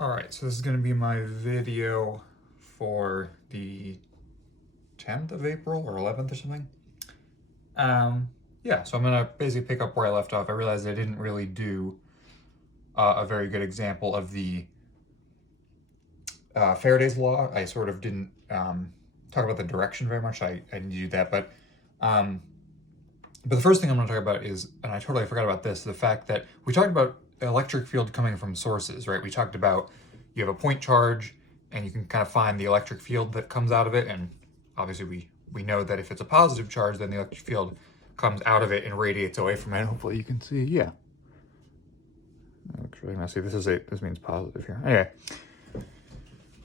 All right, so this is going to be my video for the 10th of April or 11th or something. Yeah, so I'm going to basically pick up where I left off. I realized I didn't really do a very good example of the Faraday's law. I sort of didn't talk about the direction very much. I didn't do that, but the first thing I'm going to talk about is, and I totally forgot about this, the fact that we talked about electric field coming from sources, right? We talked about you have a point charge and you can kind of find the electric field that comes out of it. And obviously we know that if it's a positive charge, then the electric field comes out of it and radiates away from it. Hopefully you can see, yeah. That looks really messy. This means positive here. Anyway.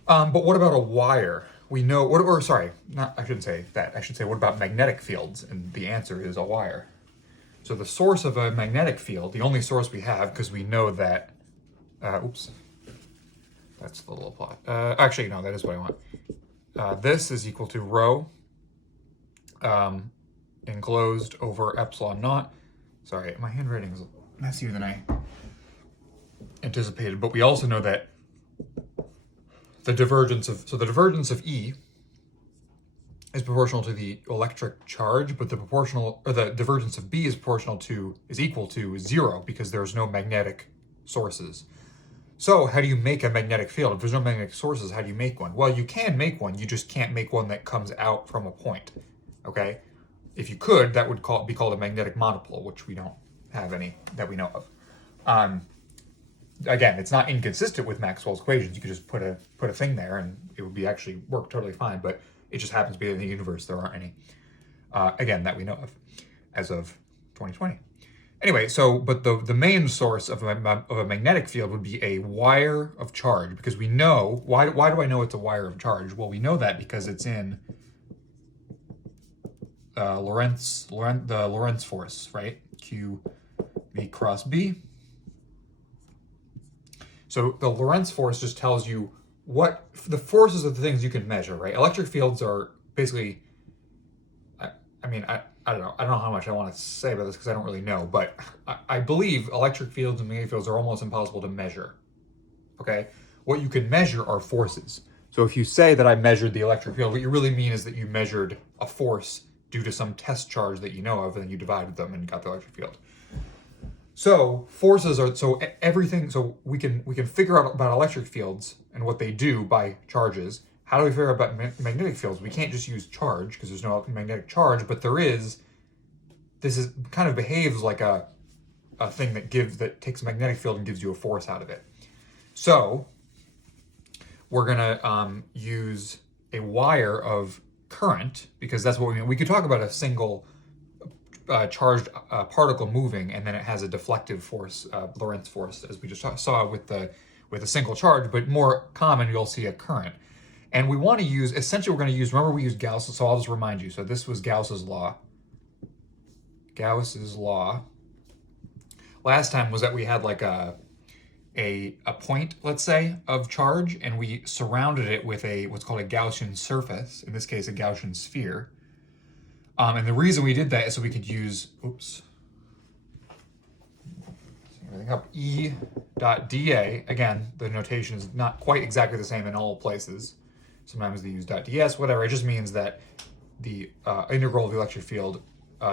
But what about a wire? We know, I shouldn't say that. I should say, what about magnetic fields? And the answer is a wire. So the source of a magnetic field, the only source we have, because we know that, that's the little plot. Actually, no, that is what I want. This is equal to rho enclosed over epsilon naught. Sorry, my handwriting is messier than I anticipated, but we also know that the divergence of E is proportional to the electric charge, but the divergence of B is equal to 0 because there's no magnetic sources. So how do you make a magnetic field? If there's no magnetic sources, how do you make one? Well, you can make one, you just can't make one that comes out from a point, okay? If you could, that would be called a magnetic monopole, which we don't have any that we know of. Again, it's not inconsistent with Maxwell's equations. You could just put a thing there and it would be actually work totally fine, but it just happens to be in the universe there aren't any, again, that we know of as of 2020. Anyway, but the main source of a magnetic field would be a wire of charge, because we know, why do I know it's a wire of charge? Well, we know that because it's in the Lorentz force, right? Q V cross B. So the Lorentz force just tells you what the forces of the things you can measure, right? Electric fields are basically, I don't know how much I want to say about this because I don't really know, but I believe electric fields and magnetic fields are almost impossible to measure, okay? What you can measure are forces. So if you say that I measured the electric field, what you really mean is that you measured a force due to some test charge that you know of, and then you divided them and got the electric field. So forces are, everything, so we can figure out about electric fields and what they do by charges. How do we figure out about magnetic fields? We can't just use charge because there's no magnetic charge, but this kind of behaves like a thing that takes a magnetic field and gives you a force out of it. So we're gonna use a wire of current, because that's what we mean. We could talk about a single charged particle moving, and then it has a deflective force, Lorentz force, as we just saw with a single charge, but more common, you'll see a current. And we want to use, essentially we're going to use, remember we used Gauss, so I'll just remind you. So this was Gauss's law. Gauss's law last time was that we had like a point, let's say, of charge, and we surrounded it with what's called a Gaussian surface, in this case a Gaussian sphere. And the reason we did that is so we could use, everything up, E dot dA. Again, the notation is not quite exactly the same in all places. Sometimes they use dot ds, whatever. It just means that the integral of the electric field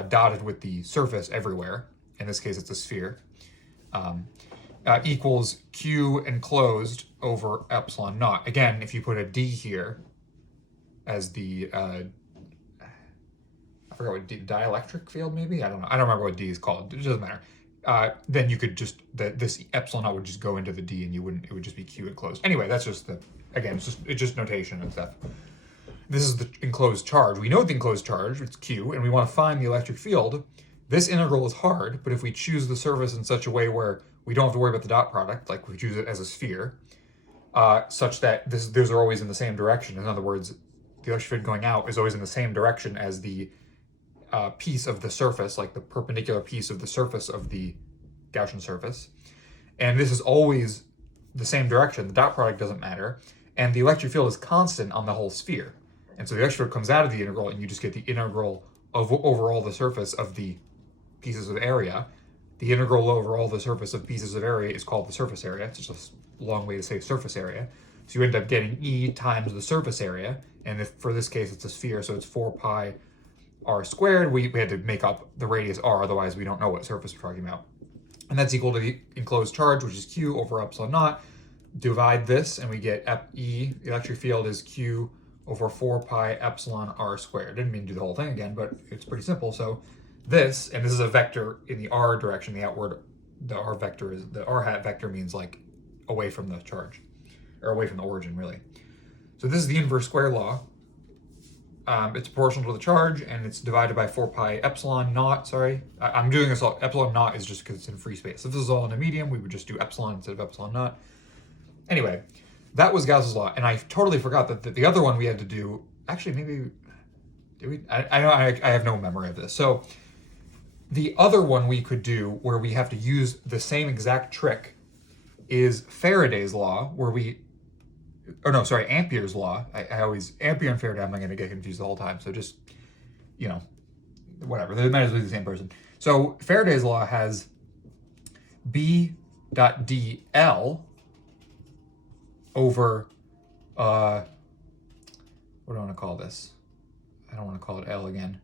dotted with the surface everywhere, in this case it's a sphere, equals Q enclosed over epsilon naught. Again, if you put a D here as the, I forgot what dielectric field maybe? I don't know. I don't remember what D is called. It doesn't matter. Then you could just, this epsilon naught would just go into the D and it would just be Q enclosed. Anyway, that's just it's just notation and stuff. This is the enclosed charge. We know the enclosed charge, it's Q, and we want to find the electric field. This integral is hard, but if we choose the surface in such a way where we don't have to worry about the dot product, like we choose it as a sphere, such that those are always in the same direction. In other words, the electric field going out is always in the same direction as the piece of the surface, like the perpendicular piece of the surface of the Gaussian surface. And this is always the same direction. The dot product doesn't matter. And the electric field is constant on the whole sphere. And so the electric field comes out of the integral and you just get the integral over all the surface of the pieces of area. The integral over all the surface of pieces of area is called the surface area. It's just a long way to say surface area. So you end up getting E times the surface area. And if for this case it's a sphere, so it's 4 pi r squared. We had to make up the radius r, otherwise we don't know what surface we're talking about. And that's equal to the enclosed charge, which is Q over epsilon naught. Divide this and we get E, the electric field is Q over 4 pi epsilon r squared. Didn't mean to do the whole thing again, but it's pretty simple. So this, and this is a vector in the r direction, the outward, the r vector is, the r hat vector means like away from the charge, or away from the origin really. So this is the inverse square law. It's proportional to the charge, and it's divided by 4 pi epsilon naught, sorry. I'm doing this all, epsilon naught is just because it's in free space. If this is all in a medium, we would just do epsilon instead of epsilon naught. Anyway, that was Gauss's law, and I totally forgot that the other one we had to do, actually maybe, did we? I have no memory of this. So the other one we could do where we have to use the same exact trick is Faraday's law, where Ampere's law. I always, Ampere and Faraday, I'm not going to get confused the whole time. So just, whatever. They might as well be the same person. So Faraday's law has B dot dl over, what do I want to call this? I don't want to call it L again.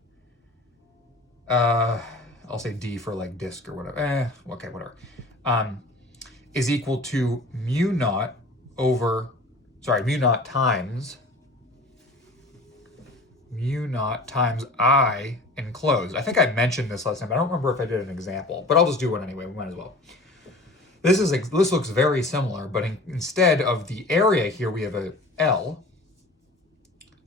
I'll say D for like disk or whatever. Okay, whatever. Is equal to mu naught times I enclosed. I think I mentioned this last time. I don't remember if I did an example, but I'll just do one anyway. We might as well. This looks very similar, but instead of the area here, we have a L,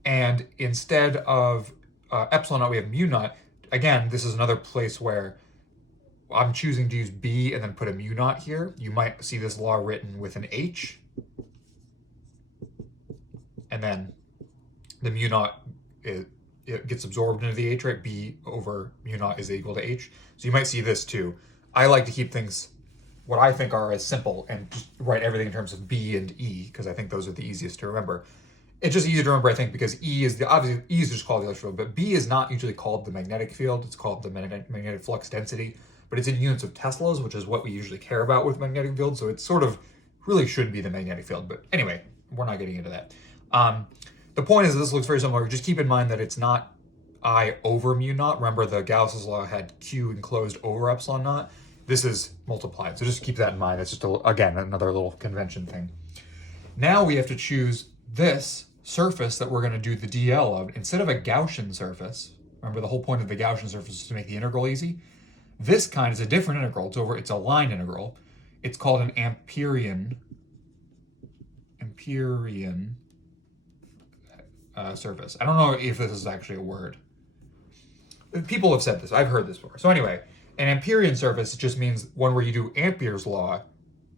and instead of epsilon naught, we have mu naught. Again, this is another place where I'm choosing to use B and then put a mu naught here. You might see this law written with an H, and then the mu naught, it gets absorbed into the H, right? B over mu naught is equal to H. So you might see this too. I like to keep things what I think are as simple and just write everything in terms of B and E, because I think those are the easiest to remember. It's just easier to remember, I think, because E is obviously E is just called the electric field, but B is not usually called the magnetic field. It's called the magnetic flux density, but it's in units of Teslas, which is what we usually care about with magnetic field. So it sort of really should be the magnetic field. But anyway, we're not getting into that. The point is, this looks very similar. Just keep in mind that it's not I over mu naught. Remember, the Gauss's law had Q enclosed over epsilon naught. This is multiplied. So just keep that in mind. It's just, again, another little convention thing. Now we have to choose this surface that we're going to do the dl of. Instead of a Gaussian surface, remember the whole point of the Gaussian surface is to make the integral easy. This kind is a different integral. It's a line integral. It's called an Amperian surface. I don't know if this is actually a word. People have said this. I've heard this before. So anyway, an Amperian surface just means one where you do Ampere's law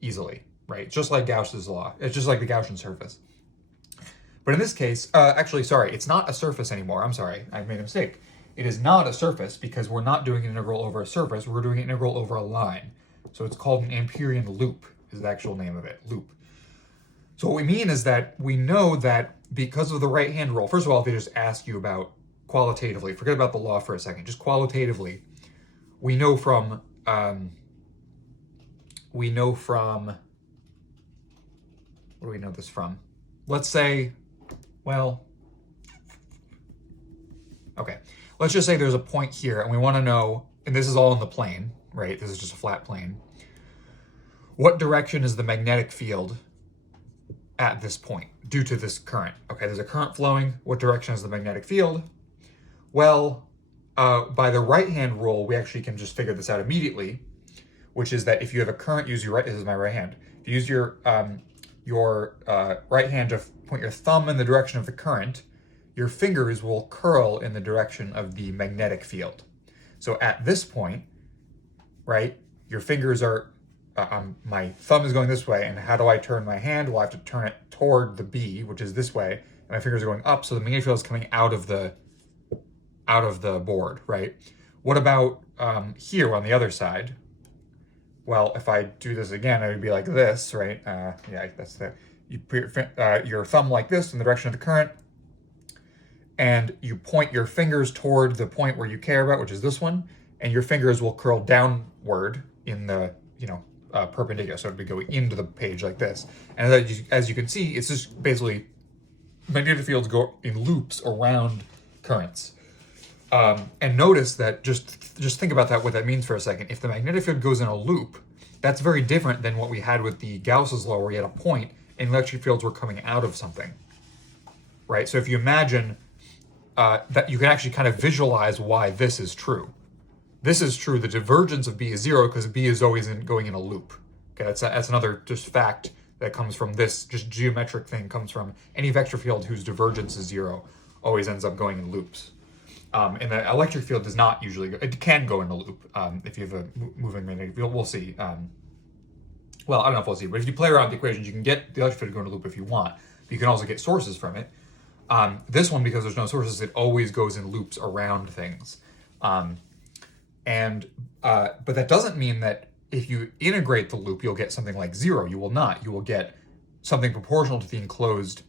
easily, right? Just like Gauss's law. It's just like the Gaussian surface. But in this case, actually, sorry, it's not a surface anymore. I'm sorry, I made a mistake. It is not a surface because we're not doing an integral over a surface. We're doing an integral over a line. So it's called an Amperian loop is the actual name of it, loop. So what we mean is that we know that because of the right-hand rule, first of all, if they just ask you about qualitatively, forget about the law for a second, just qualitatively, we know from, what do we know this from? Let's say, well, okay. Let's just say there's a point here and we want to know, and this is all in the plane, right? This is just a flat plane. What direction is the magnetic field at this point due to this current? Okay, there's a current flowing. What direction is the magnetic field? Well, by the right-hand rule, we actually can just figure this out immediately, which is that if you have a current, use your right, this is my right hand. If you use your right hand to point your thumb in the direction of the current, your fingers will curl in the direction of the magnetic field. So at this point, right, your fingers are, my thumb is going this way, and how do I turn my hand? Well, I have to turn it toward the B, which is this way, and my fingers are going up, so the magnetic field is coming out of the board, right? What about here on the other side? Well, if I do this again, it would be like this, right? Yeah, that's the, you put your thumb like this in the direction of the current, and you point your fingers toward the point where you care about, which is this one, and your fingers will curl downward in the, perpendicular, so it would be going into the page like this. And as you can see, it's just basically magnetic fields go in loops around currents. And notice that, just think about that, what that means for a second. If the magnetic field goes in a loop, that's very different than what we had with the Gauss's law, where you had a point and electric fields were coming out of something, right? So if you imagine that, you can actually kind of visualize why this is true. This is true. The divergence of B is 0 because B is always going in a loop. Okay, that's another just fact that comes from this just geometric thing, comes from any vector field whose divergence is 0 always ends up going in loops. And the electric field does not usually go, it can go in a loop if you have a moving magnetic field. We'll see. Well, I don't know if we'll see, but if you play around with the equations, you can get the electric field to go in a loop if you want. But you can also get sources from it. This one, because there's no sources, it always goes in loops around things. But that doesn't mean that if you integrate the loop, you'll get something like 0. You will not. You will get something proportional to the enclosed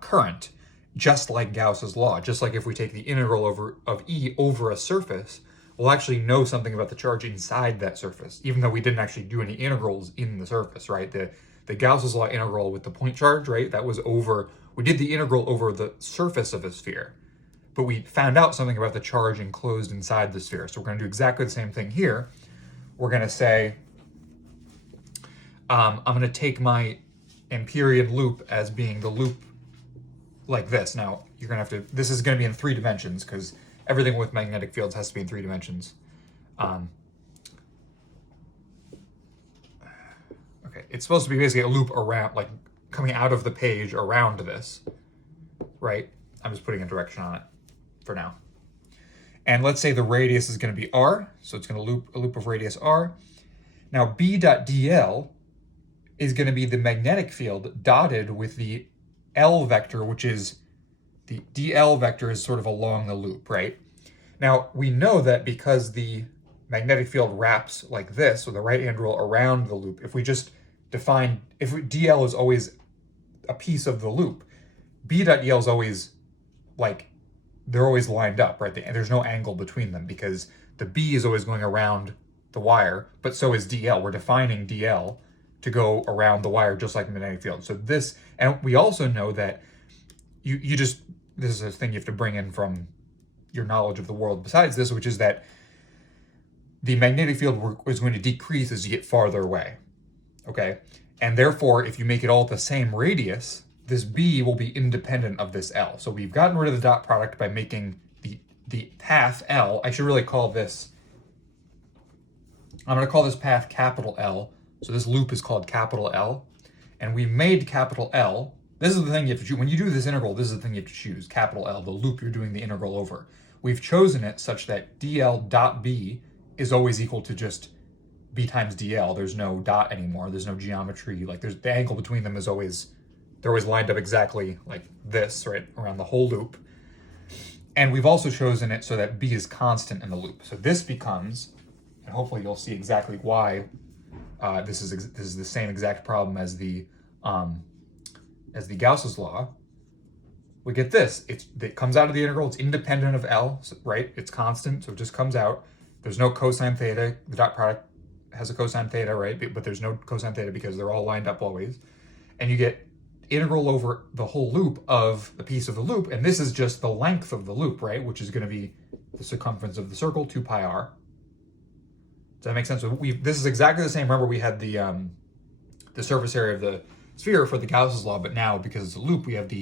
current, just like Gauss's law. Just like if we take the integral of E over a surface, we'll actually know something about the charge inside that surface, even though we didn't actually do any integrals in the surface, right? The Gauss's law integral with the point charge, right? That was we did the integral over the surface of a sphere, but we found out something about the charge enclosed inside the sphere. So we're going to do exactly the same thing here. We're going to say, I'm going to take my Amperian loop as being the loop like this. Now, you're going to have to, this is going to be in 3 dimensions because everything with magnetic fields has to be in 3 dimensions. Okay, it's supposed to be basically a loop around, like coming out of the page around this, right? I'm just putting a direction on it for now. And let's say the radius is going to be r, so it's going to loop a loop of radius r. Now B.dl is going to be the magnetic field dotted with the L vector, which is the dl vector is sort of along the loop, right? Now we know that because the magnetic field wraps like this, so the right-hand rule around the loop, if we just define, dl is always a piece of the loop, B.dl is always like, they're always lined up, right? There's no angle between them because the B is always going around the wire, but so is dl. We're defining dl to go around the wire just like the magnetic field. So this, and we also know that you just, this is a thing you have to bring in from your knowledge of the world besides this, which is that the magnetic field is going to decrease as you get farther away, okay? And therefore, if you make it all the same radius, this B will be independent of this L. So we've gotten rid of the dot product by making the path L. I should really call this, I'm going to call this path capital L. So this loop is called capital L. And we made capital L. This is the thing you have to choose. When you do this integral, this is the thing you have to choose, capital L, the loop you're doing the integral over. We've chosen it such that dl dot B is always equal to just B times dl. There's no dot anymore. There's no geometry. Like there's the angle between them is always, they're always lined up exactly like this, right, around the whole loop. And we've also chosen it so that B is constant in the loop. So this becomes, and hopefully you'll see exactly why this is the same exact problem as the Gauss's law. We get this. It comes out of the integral. It's independent of L, right? It's constant, so it just comes out. There's no cosine theta. The dot product has a cosine theta, right? But there's no cosine theta because they're all lined up always. And you get integral over the whole loop of the piece of the loop, and this is just the length of the loop, right? Which is going to be the circumference of the circle, 2 pi r. Does that make sense? So this is exactly the same. Remember, we had the surface area of the sphere for the Gauss's law, but now because it's a loop, we have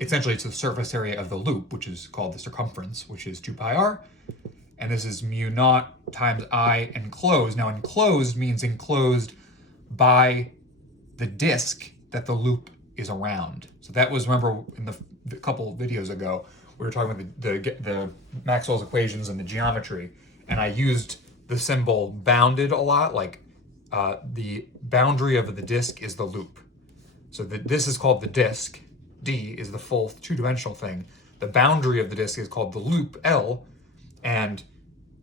essentially it's the surface area of the loop, which is called the circumference, which is 2 pi r. And this is mu naught times I enclosed. Now enclosed means enclosed by the disk that the loop is around. So that was, remember in the couple videos ago, we were talking about the Maxwell's equations and the geometry, and I used the symbol bounded a lot, like the boundary of the disk is the loop. So this is called the disk, D is the full 2-dimensional thing. The boundary of the disk is called the loop, L, and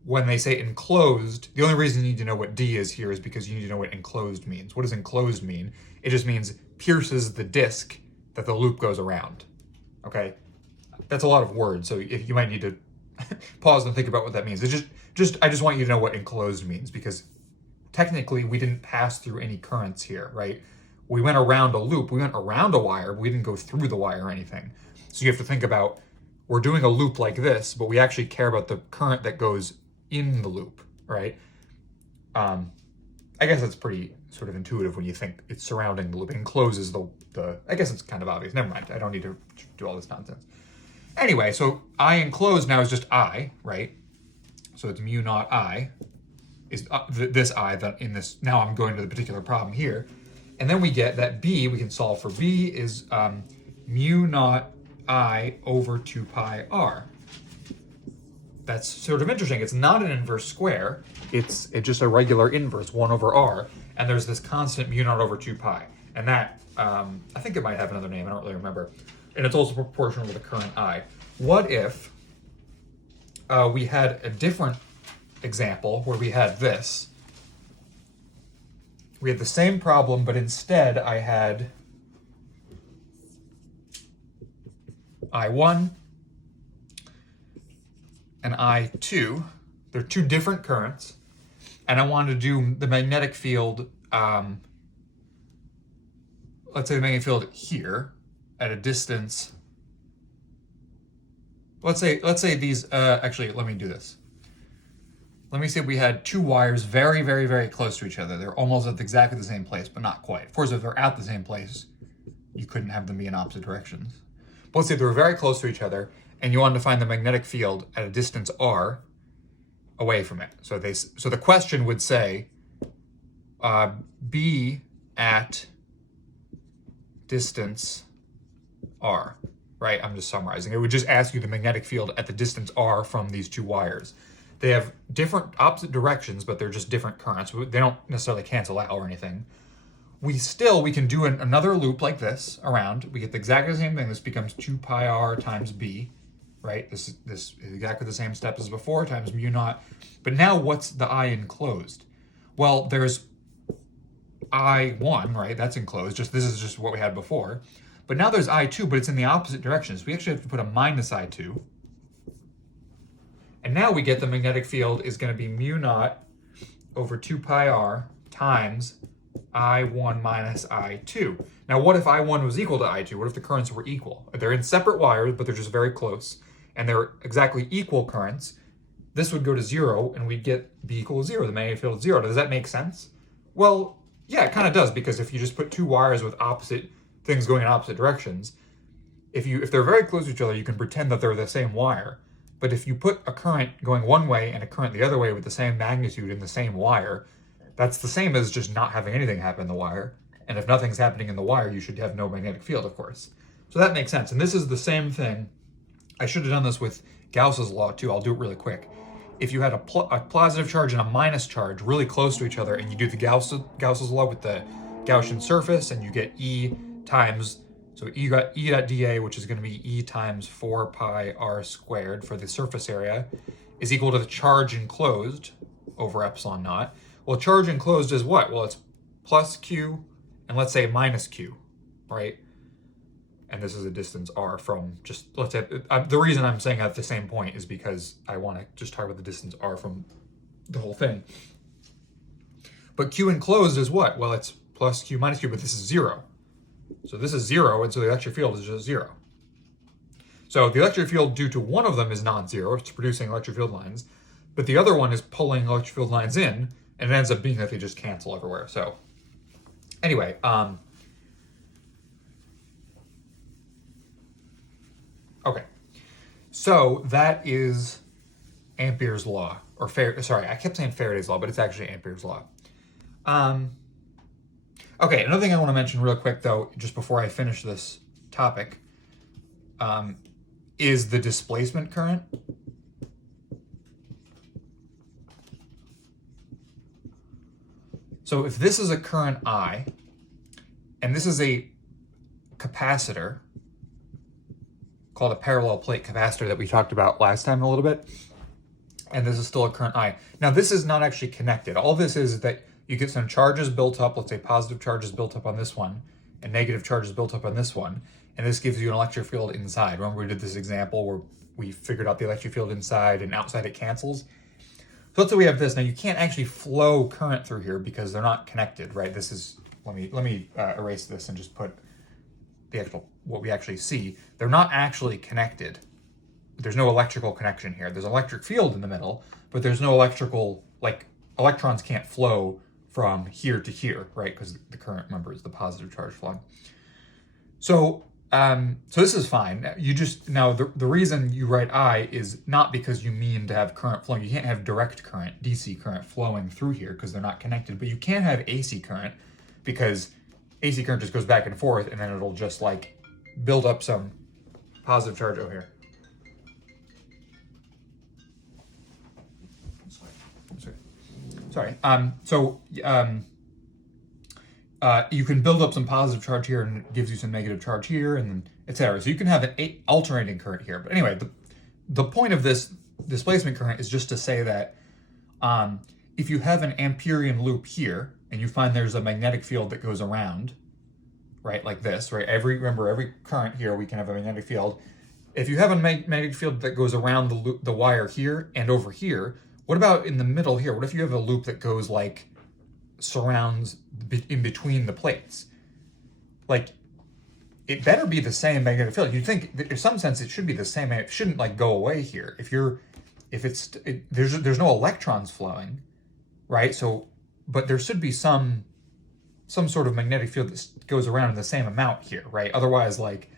when they say enclosed, the only reason you need to know what D is here is because you need to know what enclosed means. What does enclosed mean? It just means pierces the disk that the loop goes around, okay? That's a lot of words, so if you might need to pause and think about what that means. It's I just want you to know what enclosed means, because technically we didn't pass through any currents here, right? We went around a loop, we went around a wire, but we didn't go through the wire or anything. So you have to think about, we're doing a loop like this, but we actually care about the current that goes in the loop, right? I guess that's pretty sort of intuitive when you think it's surrounding the loop. It encloses the I guess it's kind of obvious. Never mind. I don't need to do all this nonsense. Anyway, so I enclosed now is just I, right? So it's mu naught I is this I that in this. Now I'm going to the particular problem here. And then we get that B, we can solve for B, is mu naught I over 2 pi r. That's sort of interesting. It's not an inverse square. It's just a regular inverse, 1 over r. And there's this constant mu naught over 2 pi. And that, I think it might have another name. I don't really remember. And it's also proportional to the current I. What if we had a different example where we had this? We had the same problem, but instead I had I1 and I2. They're two different currents, and I wanted to do the magnetic field, let's say the magnetic field here at a distance. Let's say these, actually, let me do this. Let me say we had two wires very, very, very close to each other. They're almost at exactly the same place, but not quite. Of course, if they're at the same place, you couldn't have them be in opposite directions. But let's say they were very close to each other, and you wanted to find the magnetic field at a distance r away from it. So the question would say, B at distance r, right? I'm just summarizing. It would just ask you the magnetic field at the distance r from these two wires. They have different opposite directions, but they're just different currents. They don't necessarily cancel out or anything. We can do another loop like this around. We get exactly the same thing. This becomes 2 pi r times b, right? This is exactly the same step as before, times mu naught. But now what's the I enclosed? Well, there's I1, right? That's enclosed. This is just what we had before. But now there's I2, but it's in the opposite direction. So we actually have to put a minus I2. And now we get the magnetic field is going to be mu naught over 2 pi r times I1 minus I2. Now, what if I1 was equal to I2? What if the currents were equal? They're in separate wires, but they're just very close, and they're exactly equal currents. This would go to 0, and we'd get B equals 0. The magnetic field is 0. Does that make sense? Well, yeah, it kind of does, because if you just put two wires with opposite things going in opposite directions, if they're very close to each other, you can pretend that they're the same wire. But if you put a current going one way and a current the other way with the same magnitude in the same wire, that's the same as just not having anything happen in the wire. And if nothing's happening in the wire, you should have no magnetic field, of course. So that makes sense. And this is the same thing. I should have done this with Gauss's law too. I'll do it really quick. If you had a positive charge and a minus charge really close to each other, and you do the Gauss's law with the Gaussian surface, and you get E times, so you got E dot dA, which is going to be E times 4 pi r squared for the surface area, is equal to the charge enclosed over epsilon naught. Well, charge enclosed is what? Well, it's plus Q and let's say minus Q, right? And this is a distance r from just, let's say, the reason I'm saying at the same point is because I want to just talk about the distance r from the whole thing. But Q enclosed is what? Well, it's plus Q minus Q, but this is 0. So this is 0, and so the electric field is just 0. So the electric field due to one of them is non-zero, it's producing electric field lines, but the other one is pulling electric field lines in, and it ends up being that they just cancel everywhere. So anyway, okay. So that is Ampere's law, or I kept saying Faraday's law, but it's actually Ampere's law. Okay, another thing I want to mention real quick, though, just before I finish this topic, is the displacement current. So if this is a current I, and this is a capacitor, called a parallel plate capacitor that we talked about last time a little bit, and this is still a current I. Now, this is not actually connected. All this is that you get some charges built up, let's say positive charges built up on this one, and negative charges built up on this one, and this gives you an electric field inside. Remember we did this example where we figured out the electric field inside and outside it cancels? So let's say we have this. Now you can't actually flow current through here because they're not connected, right? This is, let me erase this and just put the actual, what we actually see. They're not actually connected. There's no electrical connection here. There's an electric field in the middle, but there's no electrical, like electrons can't flow from here to here, right? Because the current, remember, is the positive charge flowing. So so this is fine. You just, now the reason you write I is not because you mean to have current flowing. You can't have direct current, DC current flowing through here because they're not connected, but you can have AC current because AC current just goes back and forth and then it'll just like build up some positive charge over here. Sorry. You can build up some positive charge here and it gives you some negative charge here, and then etc. So you can have an alternating current here. But anyway, the point of this displacement current is just to say that if you have an Amperian loop here and you find there's a magnetic field that goes around, right, like this, right? Remember, every current here we can have a magnetic field. If you have a magnetic field that goes around the wire here and over here, what about in the middle here? What if you have a loop that goes like surrounds in between the plates? Like, it better be the same magnetic field. You'd think in some sense it should be the same. It shouldn't like go away here. There's no electrons flowing, right? So, but there should be some sort of magnetic field that goes around in the same amount here, right? Otherwise, like,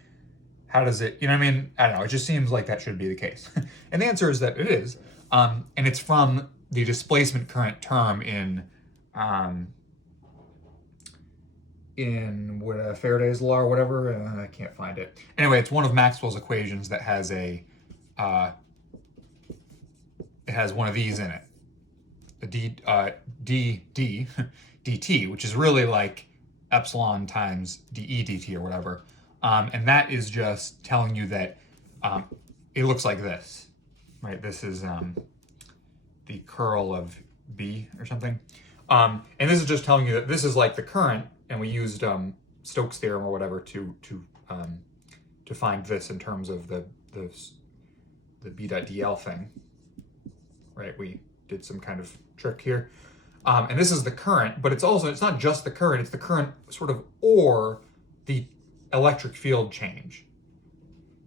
how does it, you know what I mean? I don't know. It just seems like that should be the case. And the answer is that it is. And it's from the displacement current term in Faraday's law or whatever. I can't find it. Anyway, it's one of Maxwell's equations that has it has one of these in it. The dt, which is really like epsilon times dE dt or whatever. And that is just telling you that it looks like this. Right, this is the curl of B or something. And this is just telling you that this is like the current, and we used Stokes' theorem or whatever to find this in terms of the B.dl thing. Right, we did some kind of trick here. And this is the current, but it's not just the current, it's the current sort of or the electric field change.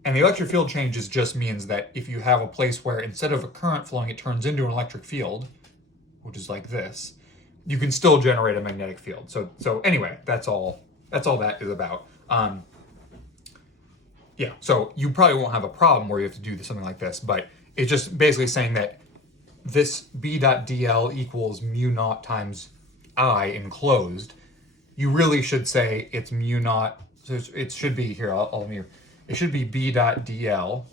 And the electric field changes just means that if you have a place where instead of a current flowing, it turns into an electric field, which is like this, you can still generate a magnetic field. So anyway, that's all that is about. Yeah, so you probably won't have a problem where you have to do something like this, but it's just basically saying that this B.dl equals mu naught times I enclosed. You really should say it's mu naught, so it should be here, it should be B.dl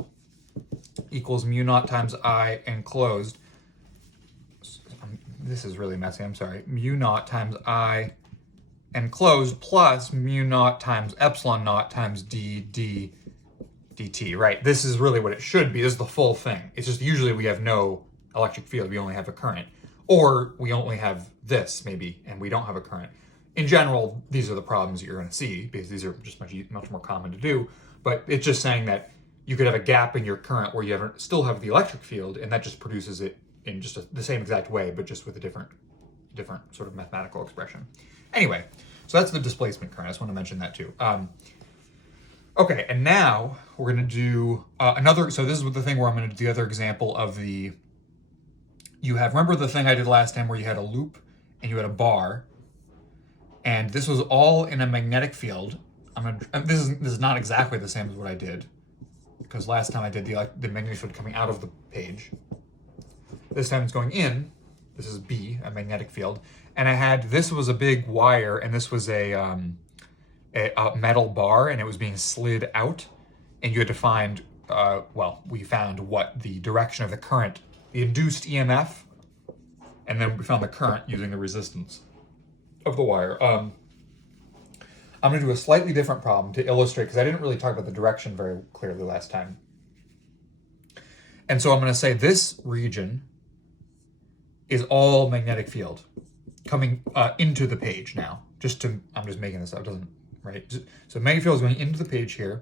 equals mu naught times I enclosed. This is really messy, I'm sorry. Mu naught times I enclosed plus mu naught times epsilon naught times dt, right? This is really what it should be. This is the full thing. It's just usually we have no electric field. We only have a current. Or we only have this, maybe, and we don't have a current. In general, these are the problems you're going to see because these are just much more common to do. But it's just saying that you could have a gap in your current where you still have the electric field, and that just produces it in just the same exact way, but just with a different sort of mathematical expression. Anyway, so that's the displacement current. I just want to mention that too. Okay, and now we're going to do another. So this is the thing where I'm going to do the other example of the. Remember the thing I did last time where you had a loop and you had a bar, and this was all in a magnetic field. This is not exactly the same as what I did, because last time I did the magnetic field coming out of the page. This time it's going in. This is B, a magnetic field, and this was a big wire, and this was a metal bar, and it was being slid out, and you had to find. We found what the direction of the current, the induced EMF, and then we found the current using the resistance of the wire. I'm going to do a slightly different problem to illustrate, because I didn't really talk about the direction very clearly last time. And so I'm going to say this region is all magnetic field coming into the page now. I'm just making this up, doesn't, right? So magnetic field is going into the page here.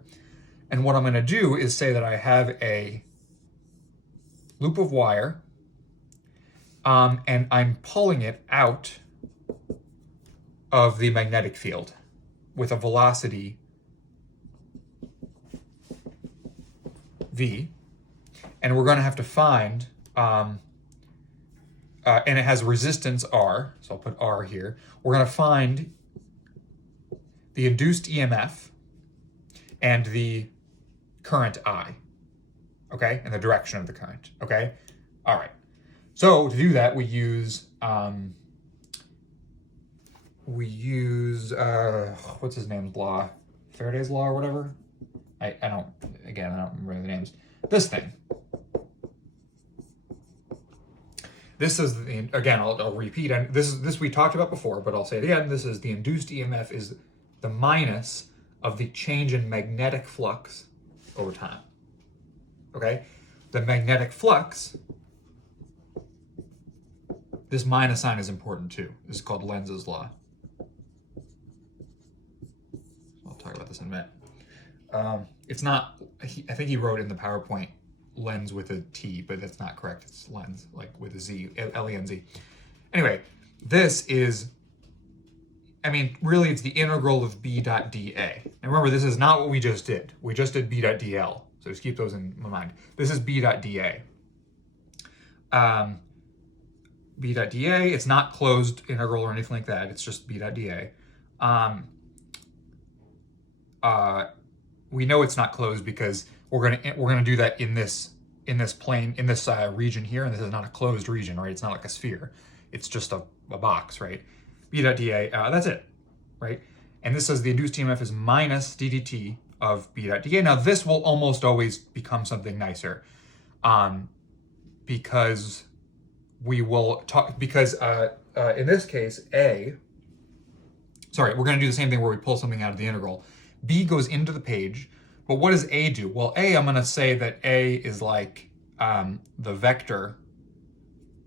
And what I'm going to do is say that I have a loop of wire and I'm pulling it out of the magnetic field with a velocity v, and we're going to have to find, and it has resistance R, so I'll put R here. We're going to find the induced EMF and the current I, okay, and the direction of the current, okay? All right. So to do that, we use what's his name's law? Faraday's law or whatever? I don't remember the names. This thing. This is, again, I'll repeat, and this we talked about before, but I'll say it again. This is the induced EMF is the minus of the change in magnetic flux over time. Okay? The magnetic flux, this minus sign is important too. This is called Lenz's law. I'll talk about this in a minute. It's not, I think he wrote in the PowerPoint lens with a T, but that's not correct. It's lens, like with a Z, L-E-N-Z. Anyway, this is, I mean, really it's the integral of B dot dA. And remember, this is not what we just did. We just did B dot dL. So just keep those in my mind. This is B dot dA. B dot dA, it's not closed integral or anything like that. It's just B dot dA. We know it's not closed because we're gonna do that in this plane, in this region here, and this is not a closed region, right? It's not like a sphere. It's just a box, right? B dot dA, that's it, right? And this says the induced EMF is minus ddt of B dot dA. Now this will almost always become something nicer, because we will talk, because in this case, we're gonna do the same thing where we pull something out of the integral. B goes into the page, but what does A do? Well, I'm gonna say that A is like the vector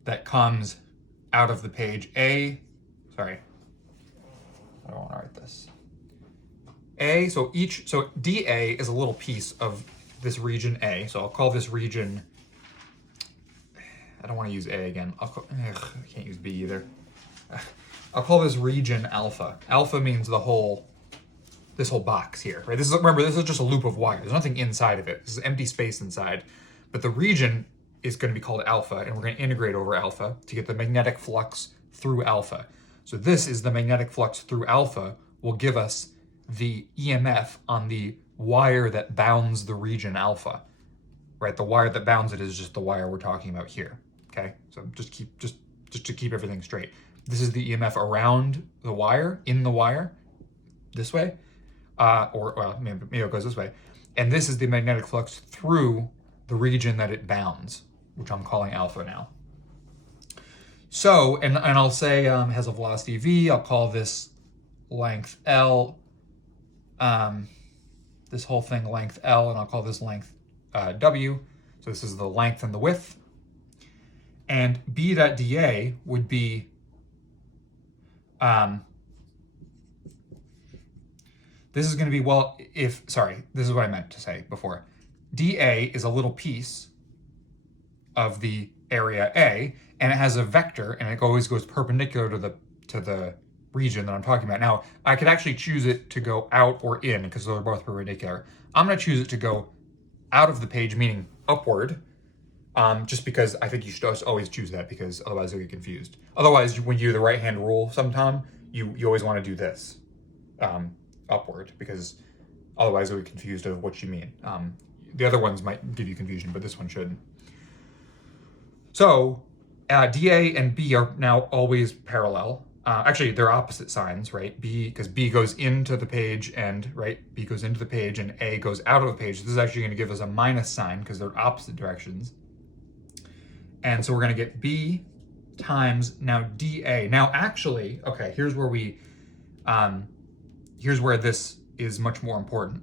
that comes out of the page. I don't wanna write this. So dA is a little piece of this region A, so I'll call this region, I don't wanna use A again. I can't use B either. I'll call this region alpha. Alpha means this whole box here, right? Remember, this is just a loop of wire. There's nothing inside of it. This is empty space inside. But the region is going to be called alpha, and we're going to integrate over alpha to get the magnetic flux through alpha. So this is the magnetic flux through alpha will give us the EMF on the wire that bounds the region alpha, right? The wire that bounds it is just the wire we're talking about here, okay? So just to keep everything straight. This is the EMF around the wire, in the wire, this way. Maybe it goes this way. And this is the magnetic flux through the region that it bounds, which I'm calling alpha now. So, and I'll say has a velocity v. I'll call this length L. This whole thing length L, and I'll call this length W. So this is the length and the width. And B dot dA would be this is going to be, this is what I meant to say before. dA is a little piece of the area A, and it has a vector, and it always goes perpendicular to the region that I'm talking about. Now, I could actually choose it to go out or in, because they're both perpendicular. I'm going to choose it to go out of the page, meaning upward, just because I think you should always choose that, because otherwise you'll get confused. Otherwise, when you do the right-hand rule sometime, you always want to do this. Upward, because otherwise you'll be confused of what you mean. The other ones might give you confusion, but this one shouldn't. So DA and B are now always parallel. Actually, they're opposite signs, right? Because B goes into the page and, B goes into the page and A goes out of the page. This is actually going to give us a minus sign because they're opposite directions. And so we're going to get B times now DA. Now actually, okay, here's where this is much more important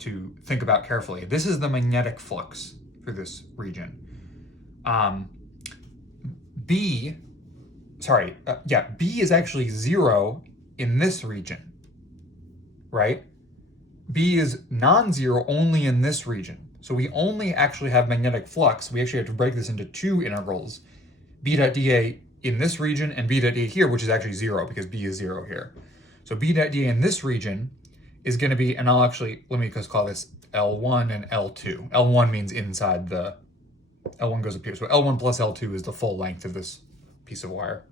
to think about carefully. This is the magnetic flux for this region. B is actually 0 in this region, right? B is non-zero only in this region. So we only actually have magnetic flux. We actually have to break this into two integrals. B dot dA in this region and B dot dA here, which is actually 0 because B is 0 here. So B dot dA in this region is going to be, and I'll actually, let me just call this L1 and L2. L1 means inside the, L1 goes up here. So L1 plus L2 is the full length of this piece of wire.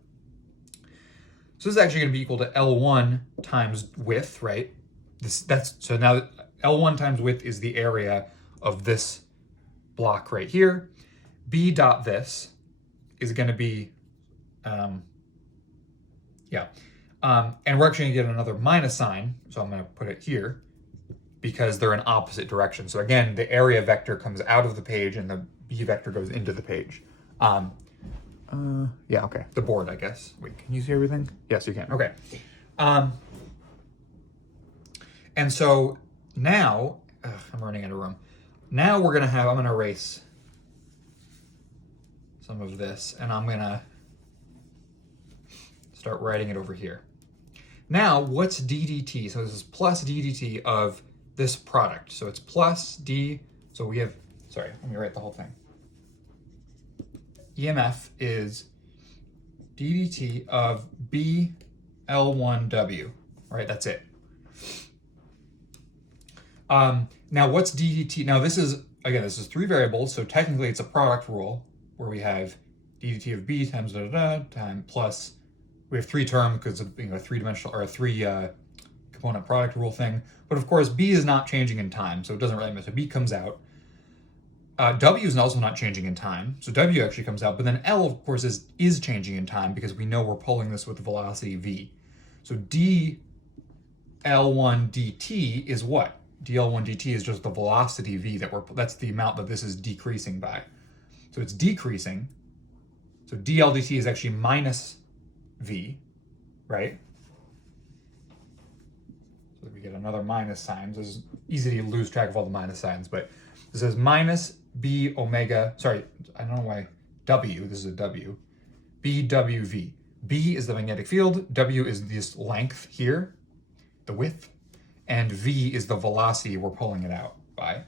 So this is actually going to be equal to L1 times width, right? So now L1 times width is the area of this block right here. B dot this is going to be, and we're actually going to get another minus sign. So I'm going to put it here because they're in opposite directions. So again, the area vector comes out of the page and the B vector goes into the page. Yeah, okay. The board, I guess. Wait, can you see everything? Yes, you can. Okay. And so now, I'm running out of room. Now we're going to have, I'm going to erase some of this and I'm going to start writing it over here. Now, what's d dt? So this is plus d dt of this product. So it's plus d, so we have, sorry, let me write the whole thing. EMF is d dt of B L1W, right? That's it. Now what's d dt? Now this is, again, this is 3 variables, so technically it's a product rule where we have d dt of B times da da da time plus, we have 3 terms because of, a 3-dimensional or a 3 component product rule thing. But of course, B is not changing in time, so it doesn't really matter. So B comes out. W is also not changing in time, so W actually comes out. But then L, of course, is changing in time because we know we're pulling this with the velocity V. So dL1 dt is what? dL1 dt is just the velocity V that's the amount that this is decreasing by. So it's decreasing. So dL dt is actually minus V, right? So we get another minus sign. So it's easy to lose track of all the minus signs, but this is minus B omega, sorry, I don't know why, W, this is a W, BWV. B is the magnetic field, W is this length here, the width, and V is the velocity we're pulling it out by.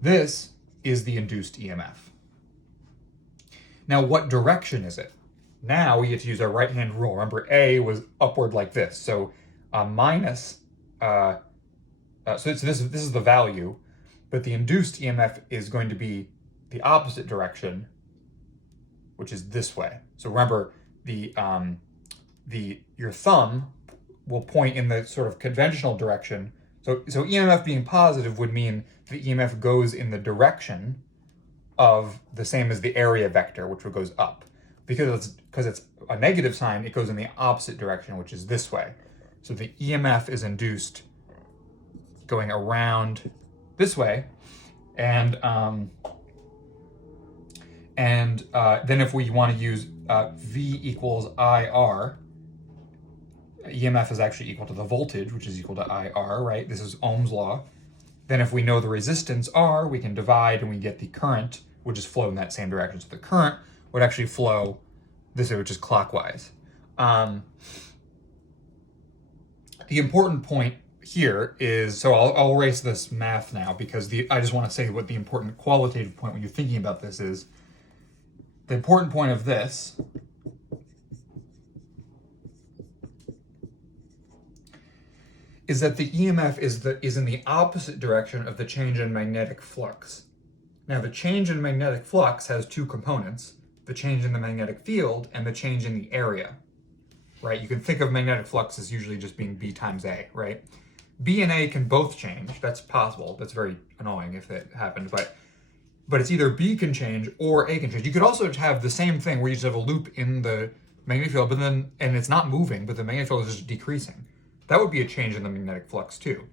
This is the induced EMF. Now, what direction is it? Now we get to use our right-hand rule. Remember, A was upward like this, so minus, so this is the value, but the induced EMF is going to be the opposite direction, which is this way. So remember, your thumb will point in the sort of conventional direction. So EMF being positive would mean the EMF goes in the direction of the same as the area vector, which goes up. Because it's a negative sign, it goes in the opposite direction, which is this way. So the EMF is induced going around this way, and then if we want to use V equals IR, EMF is actually equal to the voltage, which is equal to IR, right? This is Ohm's law. Then if we know the resistance R, we can divide and we get the current, which is flow in that same direction. So the current would actually flow this way, which is clockwise. The important point here is, so I'll erase this math now because I just want to say what the important qualitative point when you're thinking about this is. The important point of this is that the EMF is in the opposite direction of the change in magnetic flux. Now, the change in magnetic flux has 2 components, the change in the magnetic field and the change in the area, right? You can think of magnetic flux as usually just being B times A, right? B and A can both change. That's possible. That's very annoying if it happened, but it's either B can change or A can change. You could also have the same thing where you just have a loop in the magnetic field, and it's not moving, but the magnetic field is just decreasing. That would be a change in the magnetic flux too.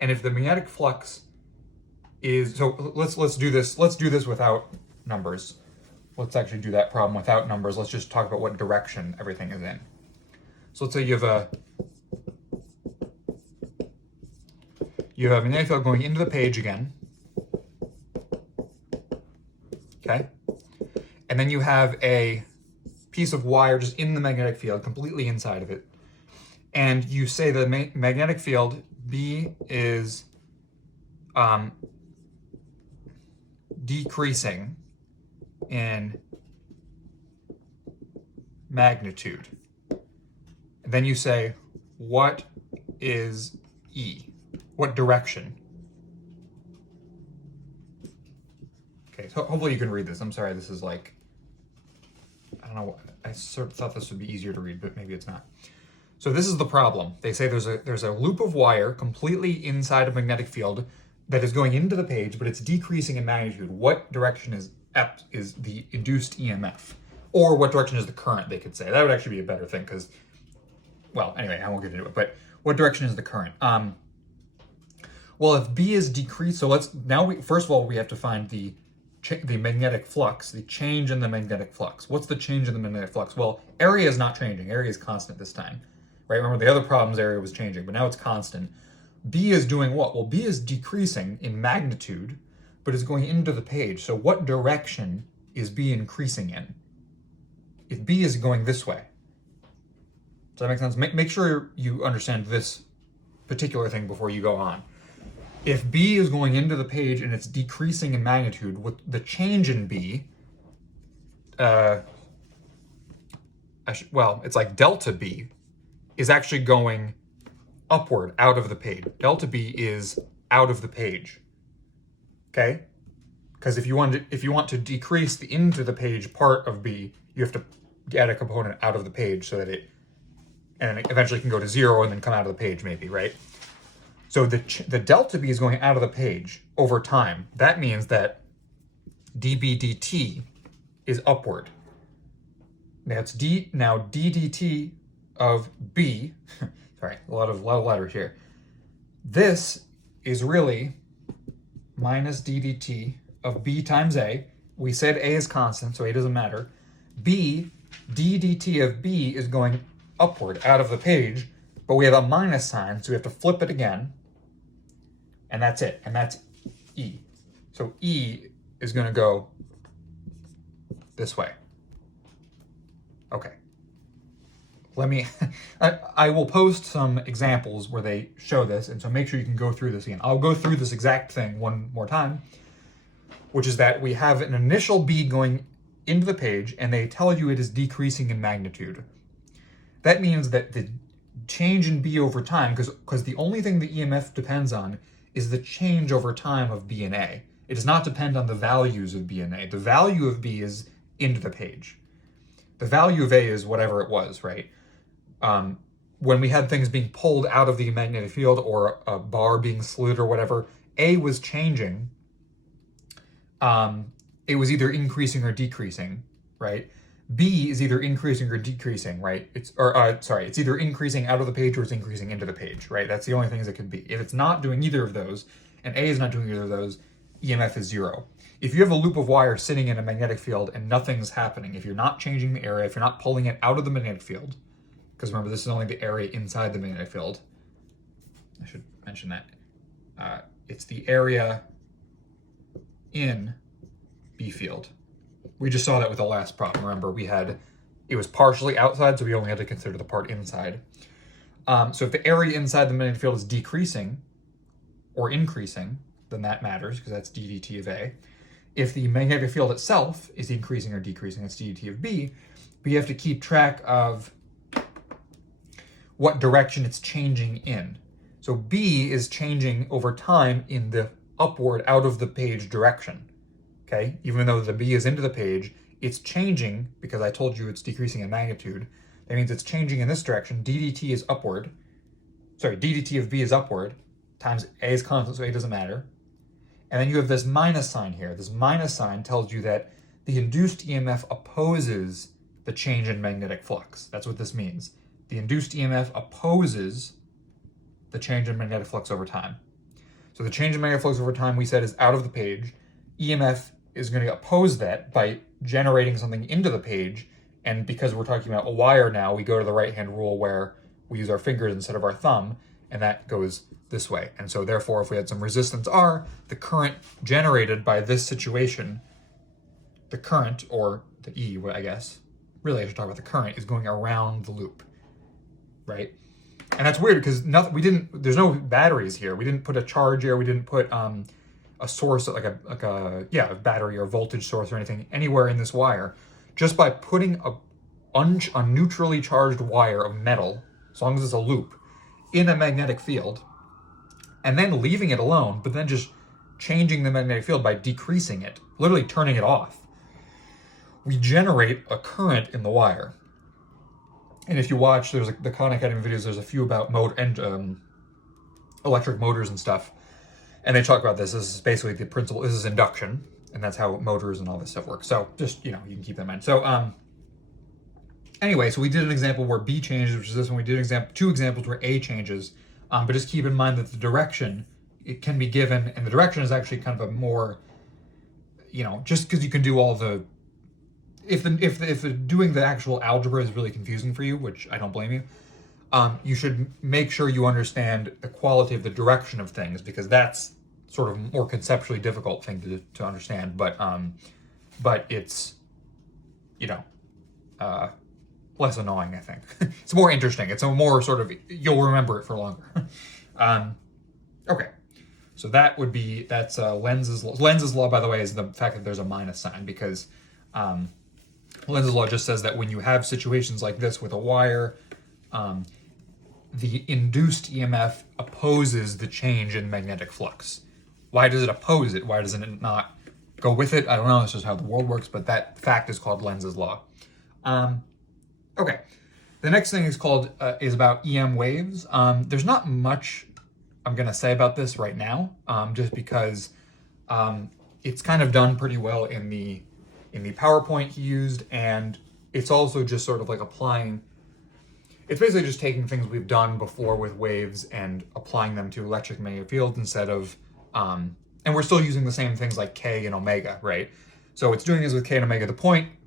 And if the magnetic flux is, so let's do this without numbers. Let's actually do that problem without numbers. Let's just talk about what direction everything is in. So let's say you have a magnetic field going into the page again. Okay? And then you have a piece of wire just in the magnetic field, completely inside of it. And you say the magnetic field B is decreasing in magnitude. And then you say, what is E? What direction? Okay, so hopefully you can read this. I'm sorry, this is like, I don't know, I sort of thought this would be easier to read, but maybe it's not. So this is the problem. They say there's a loop of wire completely inside a magnetic field that is going into the page, but it's decreasing in magnitude. What direction is the induced EMF? Or what direction is the current, they could say. That would actually be a better thing, because, well, anyway, I won't get into it, but what direction is the current? Well, if B is decreased, so first of all, we have to find the magnetic flux, the change in the magnetic flux. What's the change in the magnetic flux? Well, area is not changing. Area is constant this time, right? Remember, the other problems, area was changing, but now it's constant. B is doing what? Well, B is decreasing in magnitude, but is going into the page. So what direction is B increasing in? If B is going this way. Does that make sense? Make sure you understand this particular thing before you go on. If B is going into the page and it's decreasing in magnitude, with the change in B, it's like delta B is actually going upward out of the page. Delta B is out of the page. Okay? Because if you want to decrease the into the page part of B, you have to get a component out of the page so that it eventually can go to 0 and then come out of the page maybe, right? So the delta B is going out of the page over time. That means that dB dt is upward. Now it's d dt of B, sorry, a lot of letters here. This is really minus d dt of B times A. We said A is constant, so A doesn't matter. B, d dt of B is going upward out of the page, but we have a minus sign, so we have to flip it again. And that's it, and that's E. So E is going to go this way. Okay. I will post some examples where they show this, and so make sure you can go through this again. I'll go through this exact thing one more time, which is that we have an initial B going into the page, and they tell you it is decreasing in magnitude. That means that the change in B over time, because the only thing the EMF depends on is the change over time of B and A. It does not depend on the values of B and A. The value of B is into the page. The value of A is whatever it was, right? When we had things being pulled out of the magnetic field or a bar being slid or whatever, A was changing. It was either increasing or decreasing, right? B is either increasing or decreasing, right? It's either increasing out of the page or it's increasing into the page, right? That's the only things it could be. If it's not doing either of those, and A is not doing either of those, EMF is 0. If you have a loop of wire sitting in a magnetic field and nothing's happening, if you're not changing the area, if you're not pulling it out of the magnetic field, because remember, this is only the area inside the magnetic field. I should mention that. It's the area in B field. We just saw that with the last problem. Remember, it was partially outside, so we only had to consider the part inside. So if the area inside the magnetic field is decreasing or increasing, then that matters, because that's d dt of A. If the magnetic field itself is increasing or decreasing, that's d dt of B, but you have to keep track of what direction it's changing in. So B is changing over time in the upward, out of the page direction. Okay, even though the B is into the page, it's changing because I told you it's decreasing in magnitude. That means it's changing in this direction. d dt is upward. Sorry, d dt of B is upward times A is constant, so A doesn't matter. And then you have this minus sign here. This minus sign tells you that the induced EMF opposes the change in magnetic flux. That's what this means. The induced EMF opposes the change in magnetic flux over time. So the change in magnetic flux over time, we said, is out of the page. EMF is going to oppose that by generating something into the page, and because we're talking about a wire now, we go to the right-hand rule where we use our fingers instead of our thumb, and that goes this way. And so therefore, if we had some resistance R, the current generated by this situation, the current, or the E, I guess, really I should talk about the current, is going around the loop, right? And that's weird because there's no batteries here. We didn't put a charge here. We didn't put a source, like a battery or voltage source or anything anywhere in this wire. Just by putting a neutrally charged wire of metal, as long as it's a loop, in a magnetic field, and then leaving it alone, but then just changing the magnetic field by decreasing it, literally turning it off, we generate a current in the wire. And if you watch, there's the Khan Academy videos, there's a few about electric motors and stuff, and they talk about this. This is basically the principle. This is induction, and that's how motors and all this stuff works. So just, you can keep that in mind. So anyway, so we did an example where B changes, which is this one. We did two examples where A changes, but just keep in mind that the direction, it can be given, and the direction is actually kind of a more, just because you can do all the, if doing the actual algebra is really confusing for you, which I don't blame you, you should make sure you understand the quality of the direction of things, because that's sort of more conceptually difficult thing to understand. But it's, less annoying, I think. It's more interesting. It's a more sort of, you'll remember it for longer. Okay. So that's Lenz's law. Lenz's law, by the way, is the fact that there's a minus sign, because Lenz's law just says that when you have situations like this with a wire, the induced EMF opposes the change in magnetic flux. Why does it oppose it? Why doesn't it not go with it? I don't know. That's just how the world works, but that fact is called Lenz's law. Okay. The next thing is about EM waves. There's not much I'm going to say about this right now, just because it's kind of done pretty well in the PowerPoint he used, and it's also just sort of like it's basically just taking things we've done before with waves and applying them to electric magnetic fields instead of, and we're still using the same things like K and omega, right? So it's doing this with K and omega.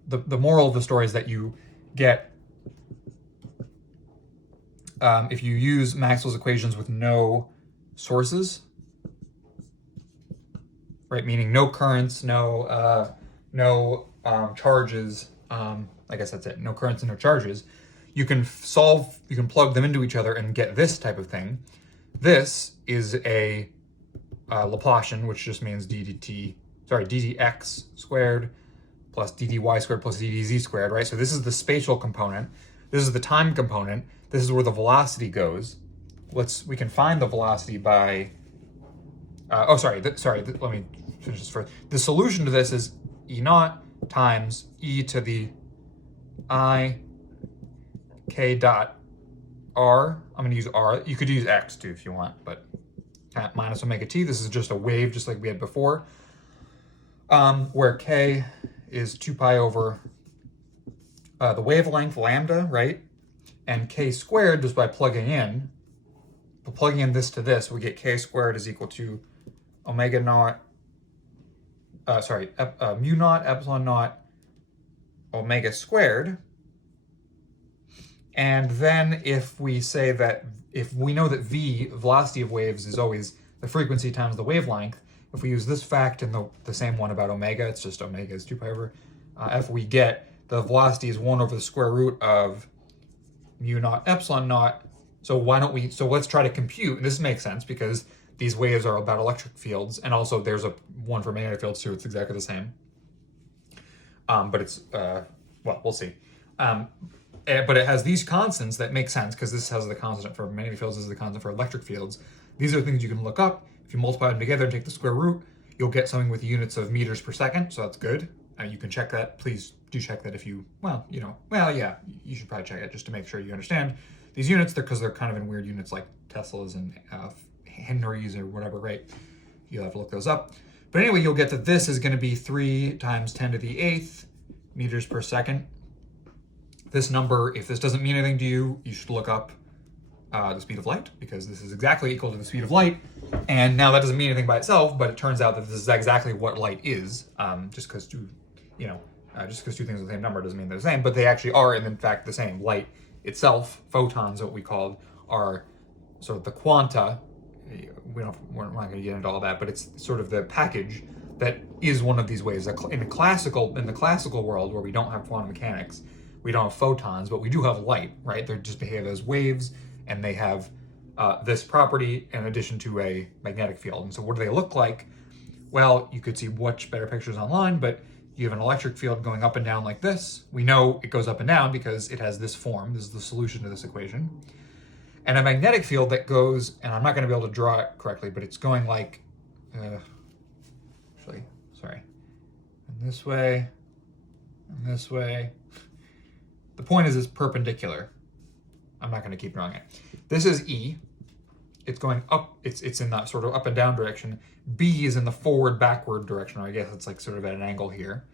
The moral of the story is that you get, if you use Maxwell's equations with no sources, right, meaning no currents, no charges, I guess that's it, no currents and no charges, you can plug them into each other and get this type of thing. This is a Laplacian, which just means ddx squared plus ddy squared plus ddz squared, right? So this is the spatial component. This is the time component. This is where the velocity goes. We can find the velocity by, let me finish this first. The solution to this is E naught times e to the I k dot r. I'm going to use r. You could use x too if you want, but minus omega t. This is just a wave, just like we had before, where k is 2 pi over the wavelength lambda, right? And k squared, just by plugging in this to this, we get k squared is equal to omega naught, mu naught epsilon naught omega squared. And then if we know that v, velocity of waves, is always the frequency times the wavelength, if we use this fact and the same one about omega, it's just omega is 2 pi over f, we get the velocity is 1 over the square root of mu naught epsilon naught. So let's try to compute. This makes sense because these waves are about electric fields, and also there's one for magnetic fields too. It's exactly the same. But it's, we'll see. But it has these constants that make sense because this has the constant for magnetic fields, this is the constant for electric fields. These are things you can look up. If you multiply them together and take the square root, you'll get something with units of meters per second, so that's good. You can check that. Please do check that if you, you should probably check it just to make sure you understand these units, because they're kind of in weird units like Teslas and Henrys or whatever, right? You'll have to look those up. But anyway, you'll get that this is going to be 3 times 10 to the 8th meters per second. This number, if this doesn't mean anything to you, you should look up the speed of light, because this is exactly equal to the speed of light. And now that doesn't mean anything by itself, but it turns out that this is exactly what light is. Just because two things are the same number doesn't mean they're the same, but they actually are, and in fact, the same. Light itself, photons, what we called, are sort of the quanta. We're not going to get into all that, but it's sort of the package that is one of these waves. In the classical world, where we don't have quantum mechanics, we don't have photons, but we do have light, right? They just behave as waves, and they have this property in addition to a magnetic field. And so what do they look like? Well, you could see much better pictures online, but You have an electric field going up and down like this. We know it goes up and down because it has this form. This is the solution to this equation. And a magnetic field that goes, and I'm not going to be able to draw it correctly, but it's going like, actually, sorry, and this way, and this way. The point is it's perpendicular. I'm not going to keep drawing it. This is E. It's going up, it's in that sort of up and down direction. B is in the forward backward direction, or I guess it's like sort of at an angle here.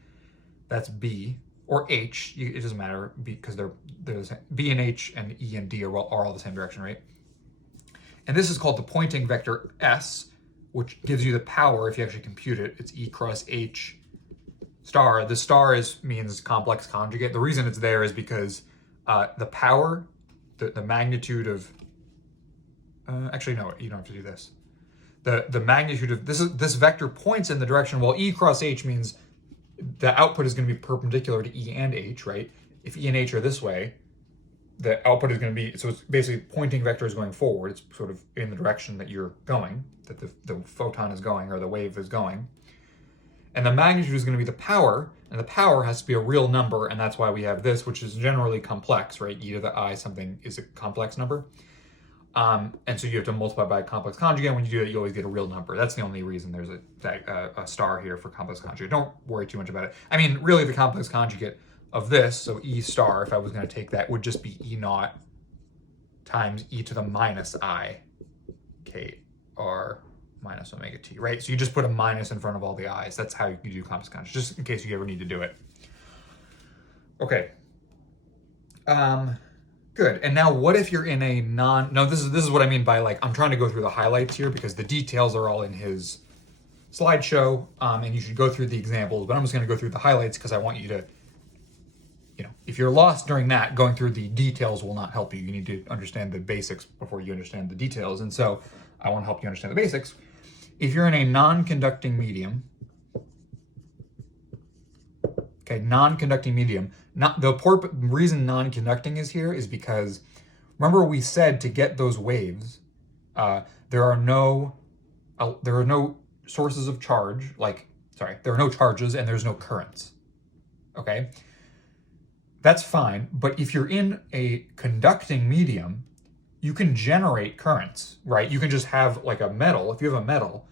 That's B, or H, it doesn't matter because there's B and H and E and D are all the same direction, right? And this is called the pointing vector S, which gives you the power if you actually compute it. It's E cross H star. The star means complex conjugate. The reason it's there is because the power, the magnitude of, actually no, you don't have to do this. The magnitude of this vector points in the direction, well, E cross H means the output is going to be perpendicular to E and H, right? If E and H are this way, the output is going to be, so it's basically pointing vector is going forward. It's sort of in the direction that you're going, that the photon is going, or the wave is going. And the magnitude is going to be the power, and the power has to be a real number, and that's why we have this, which is generally complex, right? E to the I something is a complex number. And so you have to multiply by a complex conjugate. When you do that, you always get a real number. That's the only reason there's a star here for complex conjugate. Don't worry too much about it. I mean, really the complex conjugate of this, so E star, if I was going to take that, would just be E naught times E to the minus I K R minus omega t, right? So you just put a minus in front of all the i's. That's how you do complex conjugate, just in case you ever need to do it. Okay. Good. And now what if you're in a no, this is what I mean by, like, I'm trying to go through the highlights here because the details are all in his slideshow, and you should go through the examples, but I'm just going to go through the highlights because I want you to, if you're lost during that, going through the details will not help you. You need to understand the basics before you understand the details. And so I want to help you understand the basics. If you're in a non-conducting medium, okay, non-conducting medium, the reason non-conducting is here is because, remember we said to get those waves, there are no sources of charge, there are no charges and there's no currents, okay? That's fine, but if you're in a conducting medium, you can generate currents, right? You can just have like a metal. If you have a metal,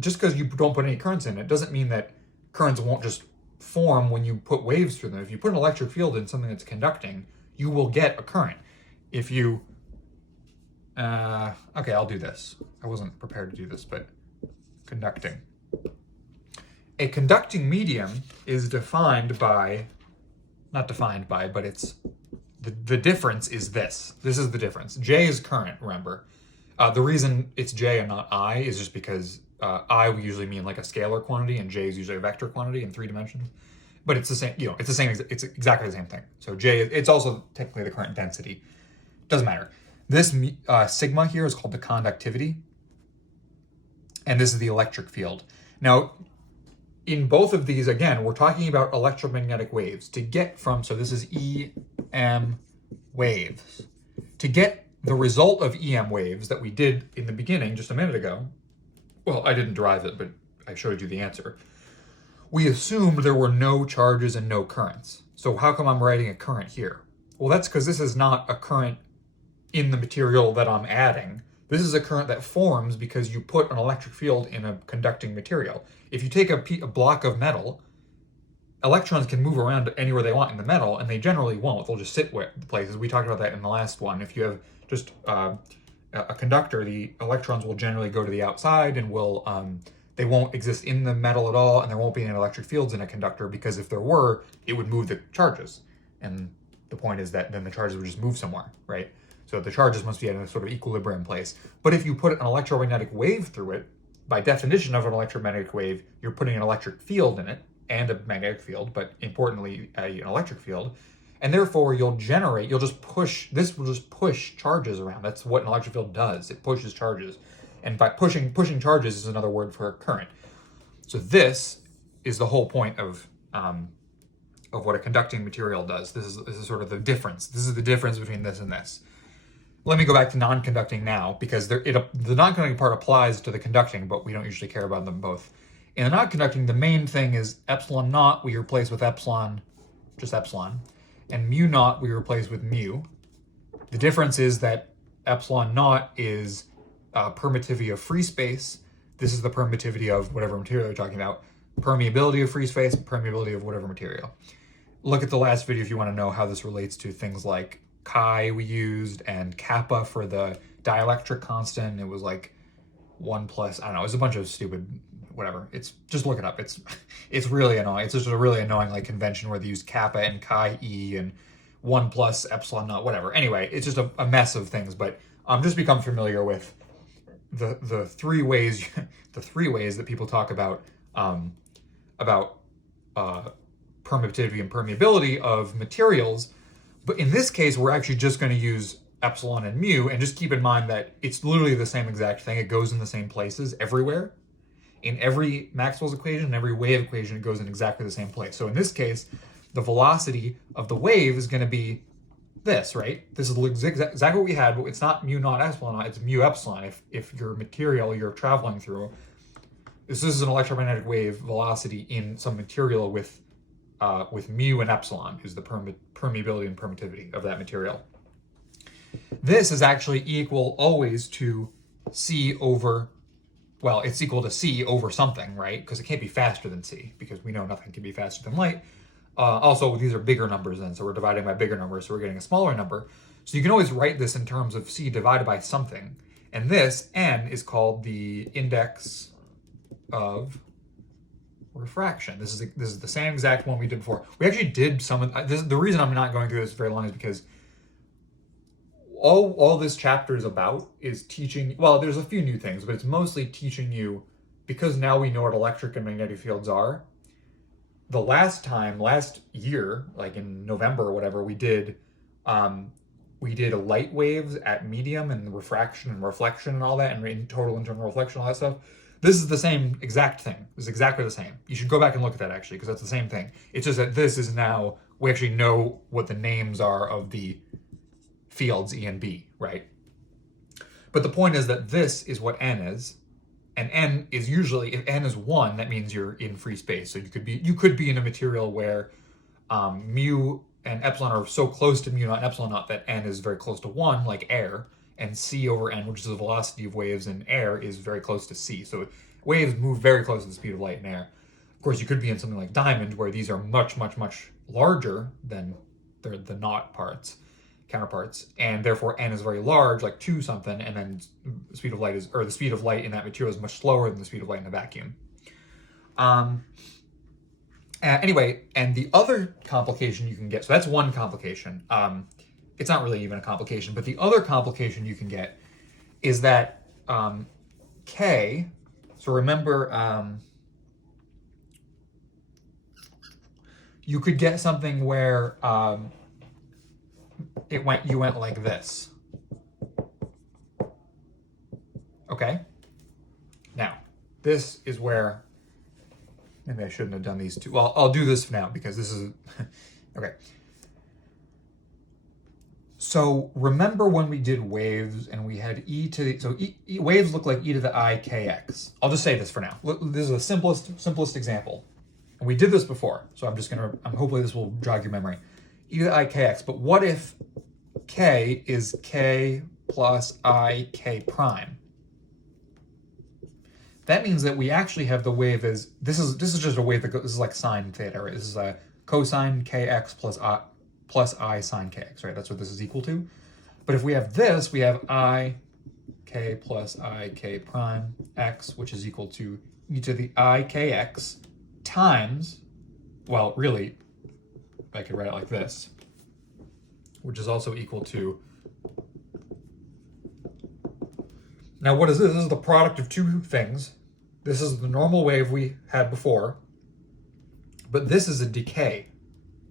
just because you don't put any currents in it doesn't mean that currents won't just form when you put waves through them. If you put an electric field in something that's conducting, you will get a current. If you, okay, I'll do this. I wasn't prepared to do this, but conducting. A conducting medium is defined by, not defined by, but it's, the difference is this. This is the difference. J is current, remember. The reason it's J and not I is just because I we usually mean like a scalar quantity and J is usually a vector quantity in 3 dimensions. But it's the same, it's exactly the same thing. So J, it's also technically the current density. Doesn't matter. This sigma here is called the conductivity. And this is the electric field. Now, in both of these, again, we're talking about electromagnetic waves. To get from, so this is EM waves. To get the result of EM waves that we did in the beginning just a minute ago, well, I didn't derive it, but I showed you the answer. We assumed there were no charges and no currents. So how come I'm writing a current here? Well, that's because this is not a current in the material that I'm adding. This is a current that forms because you put an electric field in a conducting material. If you take a block of metal, electrons can move around anywhere they want in the metal, and they generally won't. They'll just sit places. We talked about that in the last one. If you have just a conductor, the electrons will generally go to the outside and will they won't exist in the metal at all, and there won't be any electric fields in a conductor, because if there were, it would move the charges. And the point is that then the charges would just move somewhere, right? So the charges must be at a sort of equilibrium place. But if you put an electromagnetic wave through it, by definition of an electromagnetic wave, you're putting an electric field in it, and a magnetic field, but importantly, an electric field. And therefore, this will just push charges around. That's what an electric field does. It pushes charges. And by pushing charges is another word for current. So this is the whole point of what a conducting material does. This is sort of the difference. This is the difference between this and this. Let me go back to non-conducting now, because the non-conducting part applies to the conducting, but we don't usually care about them both. In the not conducting, the main thing is epsilon naught we replace with epsilon, just epsilon, and mu naught we replace with mu. The difference is that epsilon naught is permittivity of free space. This is the permittivity of whatever material you're talking about. Permeability of free space, permeability of whatever material. Look at the last video if you want to know how this relates to things like chi we used and kappa for the dielectric constant. It was like 1 plus, I don't know, it was a bunch of stupid whatever. It's just look it up. It's really annoying. It's just a really annoying like convention where they use kappa and chi e and 1 plus epsilon naught, whatever. Anyway, it's just a mess of things, but just become familiar with the three ways that people talk about permittivity and permeability of materials. But in this case, we're actually just going to use epsilon and mu, and just keep in mind that it's literally the same exact thing. It goes in the same places everywhere. In every Maxwell's equation, every wave equation, it goes in exactly the same place. So in this case, the velocity of the wave is going to be this, right? This is exactly what we had, but it's not mu naught epsilon naught, it's mu epsilon. If your material you're traveling through, this is an electromagnetic wave velocity in some material with mu and epsilon, is the permeability and permittivity of that material. This is actually equal always to c over, well, it's equal to c over something, right? Because it can't be faster than c, because we know nothing can be faster than light. Also, these are bigger numbers then, so we're dividing by bigger numbers, so we're getting a smaller number. So you can always write this in terms of c divided by something. And this, n, is called the index of refraction. This is the same exact one we did before. We actually did some of this. The reason I'm not going through this very long is because all this chapter is about is teaching, well, there's a few new things, but it's mostly teaching you, because now we know what electric and magnetic fields are. The last year, like in November or whatever, we did light waves at medium and refraction and reflection and all that, and in total internal reflection, all that stuff. This is the same exact thing. This is exactly the same. You should go back and look at that actually, because that's the same thing. It's just that this is now, we actually know what the names are of the fields E and B, right? But the point is that this is what n is, and n is usually, if n is 1, that means you're in free space. So you could be in a material where mu and epsilon are so close to mu naught and epsilon naught that n is very close to 1, like air, and c over n, which is the velocity of waves in air, is very close to c. So waves move very close to the speed of light in air. Of course, you could be in something like diamond, where these are much, much, much larger than the naught counterparts, and therefore n is very large, like 2 something, and then the speed of light in that material is much slower than the speed of light in a vacuum. Anyway, and the other complication you can get, so that's one complication. It's not really even a complication, but the other complication you can get is that K, so remember, you could get something where you went like this. Okay? Now, this is where, maybe I shouldn't have done these two. Well, I'll do this now because this is, okay. So remember when we did waves and we had waves look like e to the I kx. I'll just say this for now. This is the simplest example. And we did this before, so hopefully this will jog your memory. E to the I kx, but what if k is k plus I k prime? That means that we actually have the wave as, this is just a wave that goes, this is like sine theta, right? This is a cosine kx plus I sine kx, right? That's what this is equal to. But if we have this, we have I k plus I k prime x, which is equal to e to the I kx times, well, really, I could write it like this, which is also equal to, now what is this? This is the product of two things. This is the normal wave we had before, but this is a decay.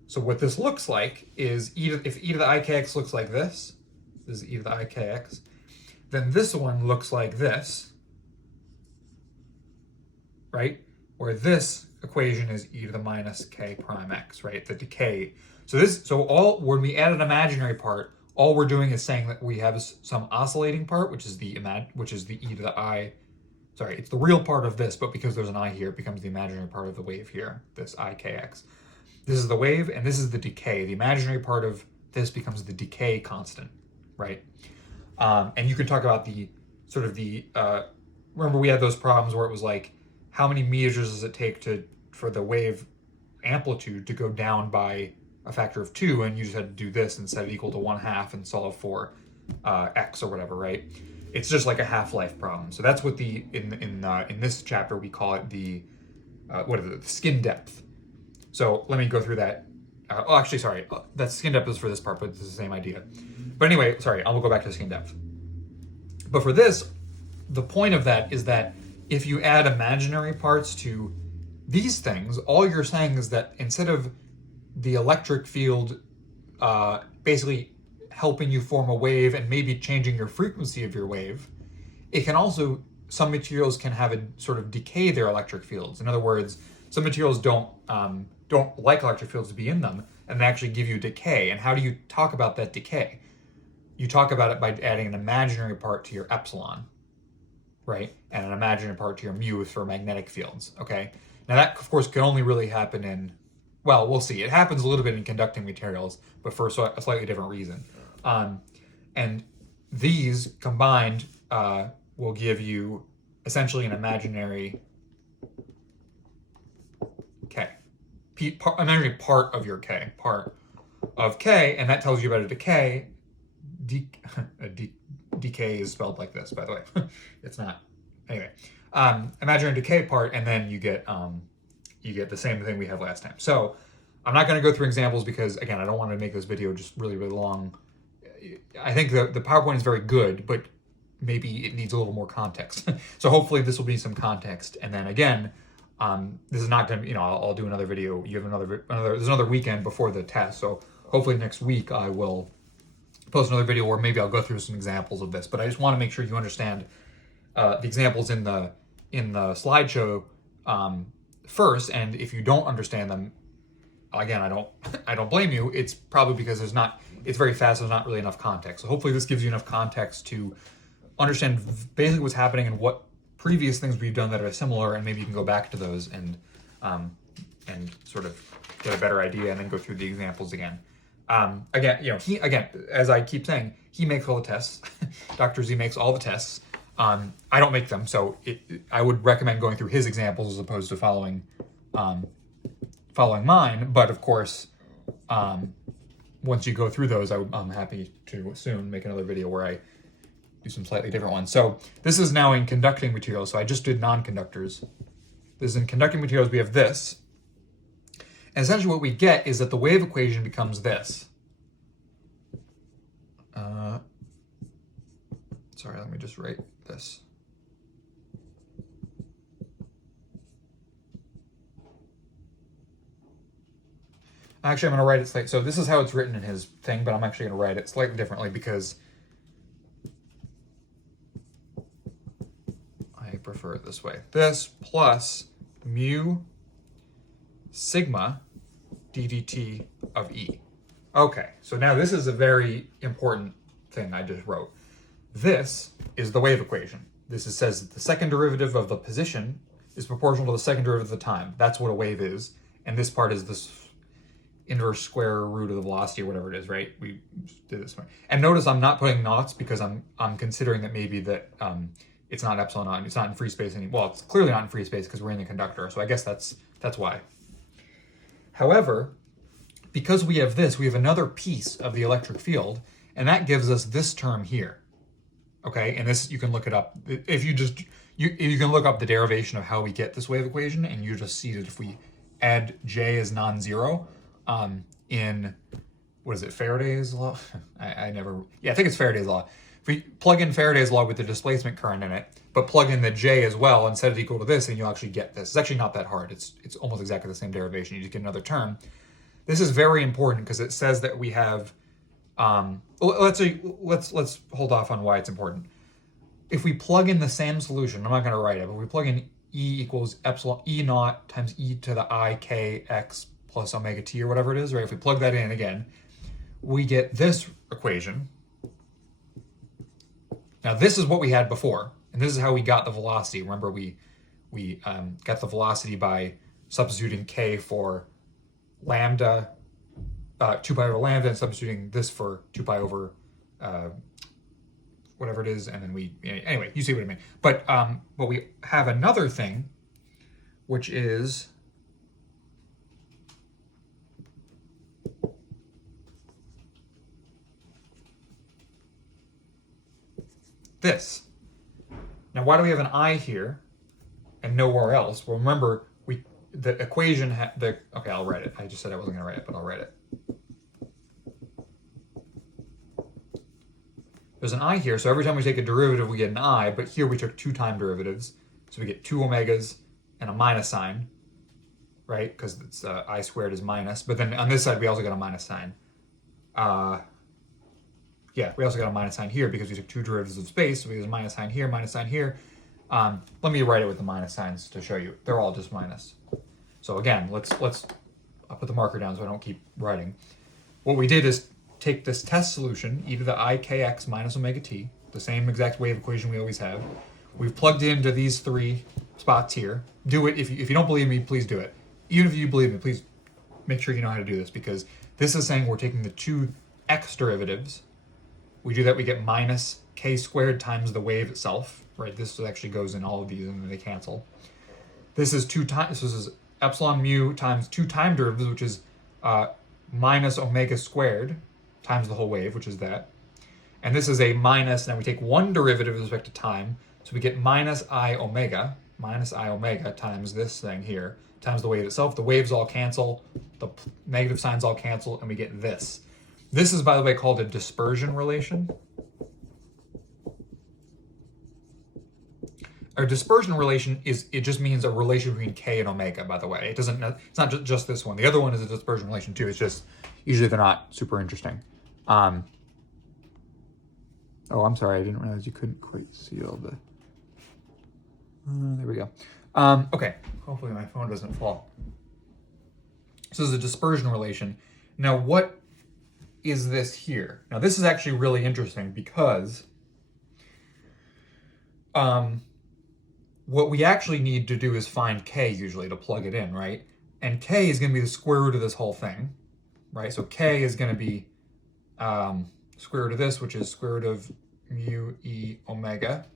So what this looks like is if e to the I kx looks like this is e to the I kx, then this one looks like this, right? Where this equation is e to the minus k prime x, right? The decay. When we add an imaginary part, all we're doing is saying that we have some oscillating part, which is the e to the I sorry, it's the real part of this, but because there's an I here, it becomes the imaginary part of the wave here, this ikx. This is the wave, and this is the decay. The imaginary part of this becomes the decay constant, right? And you can talk about the sort of the, remember we had those problems where it was like, how many meters does it take for the wave amplitude to go down by a factor of 2, and you just had to do this and set it equal to 1/2 and solve for x or whatever, right? It's just like a half-life problem. So that's what in this chapter we call it the the skin depth. So let me go through that. Actually, sorry, that skin depth is for this part, but it's the same idea. But anyway, sorry, I'll go back to skin depth. But for this, the point of that is that if you add imaginary parts to these things, all you're saying is that instead of the electric field basically helping you form a wave and maybe changing your frequency of your wave, it can also, some materials can have a sort of decay their electric fields. In other words, some materials don't like electric fields to be in them, and they actually give you decay. And how do you talk about that decay? You talk about it by adding an imaginary part to your epsilon, right? And an imaginary part to your mu for magnetic fields, okay? Now that, of course, can only really happen in, well, we'll see. It happens a little bit in conducting materials, but for a slightly different reason. And these combined will give you essentially an imaginary K. Imaginary part of your K. Part of K, and that tells you about a decay. Decay is spelled like this, by the way. It's not. Anyway, imaginary decay part, and then you get the same thing we had last time. So I'm not going to go through examples because, again, I don't want to make this video just really, really long. I think the PowerPoint is very good, but maybe it needs a little more context. So hopefully this will be some context. And then again, this is not going to be, I'll do another video. You have there's another weekend before the test. So hopefully next week I will post another video where maybe I'll go through some examples of this. But I just want to make sure you understand the examples in the slideshow first. And if you don't understand them, again, I don't blame you. It's probably because it's very fast. There's not really enough context. So hopefully this gives you enough context to understand basically what's happening and what previous things we've done that are similar, and maybe you can go back to those and sort of get a better idea and then go through the examples again. Again, as I keep saying, he makes all the tests. Dr. Z makes all the tests. I don't make them, so I would recommend going through his examples as opposed to following mine. But of course, once you go through those, I'm happy to soon make another video where I do some slightly different ones. So this is now in conducting materials. So I just did non-conductors. This is in conducting materials. We have this. And essentially what we get is that the wave equation becomes this. Sorry, let me just write this. Actually, I'm going to write it slightly. So this is how it's written in his thing, but I'm actually going to write it slightly differently because I prefer it this way. This plus mu sigma ddt of E. Okay, so now this is a very important thing I just wrote. This is the wave equation. Says that the second derivative of the position is proportional to the second derivative of the time. That's what a wave is. And this part is this inverse square root of the velocity or whatever it is, right? We did this one. And notice I'm not putting knots because I'm considering that maybe that it's not epsilon, it's not in free space anymore. Well, it's clearly not in free space because we're in the conductor. So I guess that's why. However, because we have this, we have another piece of the electric field, and that gives us this term here. Okay, and this, you can look it up. If you can look up the derivation of how we get this wave equation, and you just see that if we add J as non-zero, in, what is it, Faraday's law? I think it's Faraday's law. If we plug in Faraday's law with the displacement current in it, but plug in the J as well and set it equal to this, and you'll actually get this. It's actually not that hard. It's almost exactly the same derivation. You just get another term. This is very important because it says that we have, let's hold off on why it's important. If we plug in the same solution, I'm not going to write it, but we plug in E equals epsilon, E naught times E to the I K X plus omega T or whatever it is, right? If we plug that in again, we get this equation. Now this is what we had before, And this is how we got the velocity. Remember, we got the velocity by substituting k for lambda, 2 pi over lambda, and substituting this for 2 pi over whatever it is, and then anyway, you see what I mean. But we have another thing, which is this. Now, why do we have an I here and nowhere else? Well, remember, the equation okay, I'll write it. I just said I wasn't going to write it, but I'll write it. There's an I here, so every time we take a derivative, we get an I, but here we took 2 time derivatives, so we get 2 omegas and a minus sign, right? Because it's I squared is minus, but then on this side, we also got a minus sign. Yeah, we also got a minus sign here because we took 2 derivatives of space, so we use a minus sign here, minus sign here. Let me write it with the minus signs to show you. They're all just minus. So again, I'll put the marker down so I don't keep writing. What we did is take this test solution, e to the I kx minus omega t, the same exact wave equation we always have. We've plugged it into these 3 spots here. Do it. If you don't believe me, please do it. Even if you believe me, please make sure you know how to do this, because this is saying we're taking the 2 x derivatives. We do that, we get minus k squared times the wave itself, right? This actually goes in all of these and then they cancel. This is 2 times, this is epsilon mu times 2 time derivatives, which is minus omega squared times the whole wave, which is that. And this is a minus, now we take 1 derivative with respect to time, so we get minus I omega times this thing here, times the wave itself. The waves all cancel, the negative signs all cancel, and we get this. This is, by the way, called a dispersion relation. A dispersion relation it just means a relation between k and omega, by the way. It's not just this one. The other one is a dispersion relation too. It's just, usually they're not super interesting. Oh, I'm sorry, I didn't realize you couldn't quite see all the... there we go. Okay, hopefully my phone doesn't fall. So this is a dispersion relation. Now, what is this here? Now, this is actually really interesting because what we actually need to do is find k usually to plug it in, right? And k is going to be the square root of this whole thing, right? So k is going to be square root of this, which is square root of mu e omega.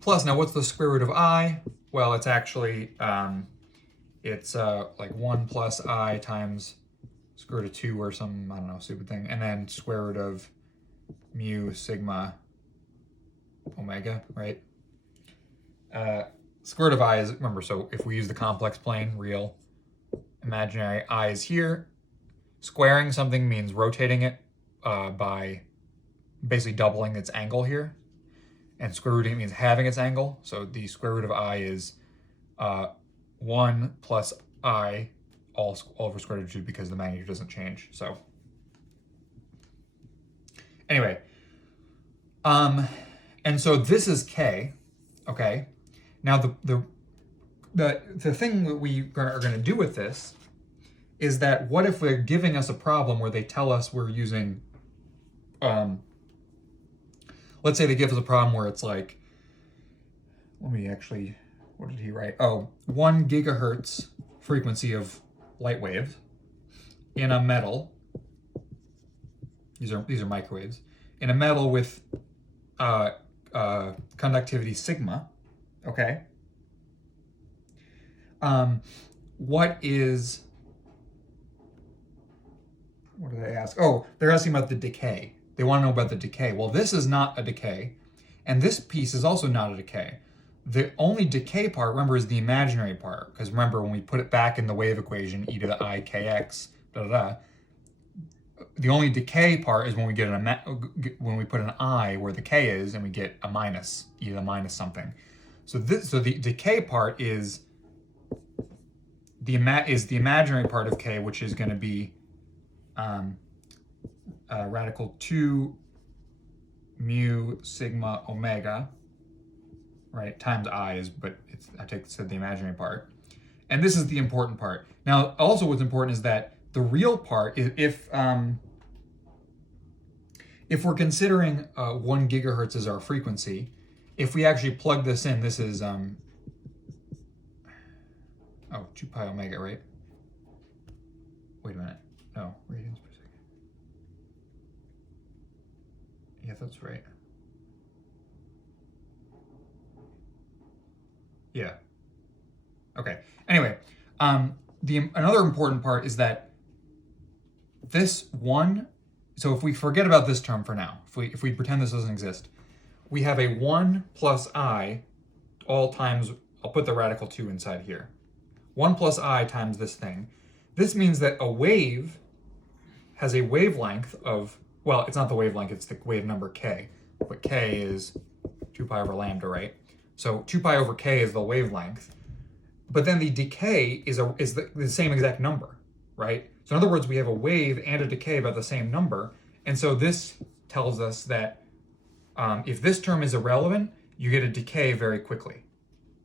Plus, now what's the square root of I? Well, it's actually, it's like 1 plus I times square root of 2 or some, I don't know, stupid thing. And then square root of mu sigma omega, right? Square root of I is, remember, so if we use the complex plane, real, imaginary, I is here. Squaring something means rotating it by basically doubling its angle here. And square rooting means having its angle. So the square root of I is 1 plus I all over square root of 2 because the magnitude doesn't change. So anyway, and so this is k, okay? Now the thing that we are going to do with this is that what if they're giving us a problem where they tell us we're using, let's say they give us a problem where it's like, let me actually, what did he write? Oh, 1 gigahertz frequency of light waves in a metal. These are microwaves in a metal with conductivity sigma. Okay. What did they ask? Oh, they're asking about the decay. They want to know about the decay. Well, this is not a decay, and this piece is also not a decay. The only decay part, remember, is the imaginary part, because remember, when we put it back in the wave equation, e to the I kx, the only decay part is when we get when we put an I where the k is, and we get a minus, e to the minus something. So the decay part is the imaginary part of k, which is going to be radical 2 mu sigma omega, right, times I is, but I said the imaginary part. And this is the important part. Now, also what's important is that the real part is if we're considering 1 gigahertz as our frequency, if we actually plug this in, this is 2 pi omega, right? Wait a minute. No, radians per second. Yeah, that's right. Yeah. Okay. Anyway, another important part is that this one. So if we forget about this term for now, if we pretend this doesn't exist, we have a 1 plus I all times. I'll put the radical 2 inside here. 1 plus I times this thing. This means that a wave has a wavelength of, well, it's not the wavelength, it's the wave number k. But k is 2 pi over lambda, right? So 2 pi over k is the wavelength. But then the decay is the same exact number, right? So in other words, we have a wave and a decay about the same number. And so this tells us that if this term is irrelevant, you get a decay very quickly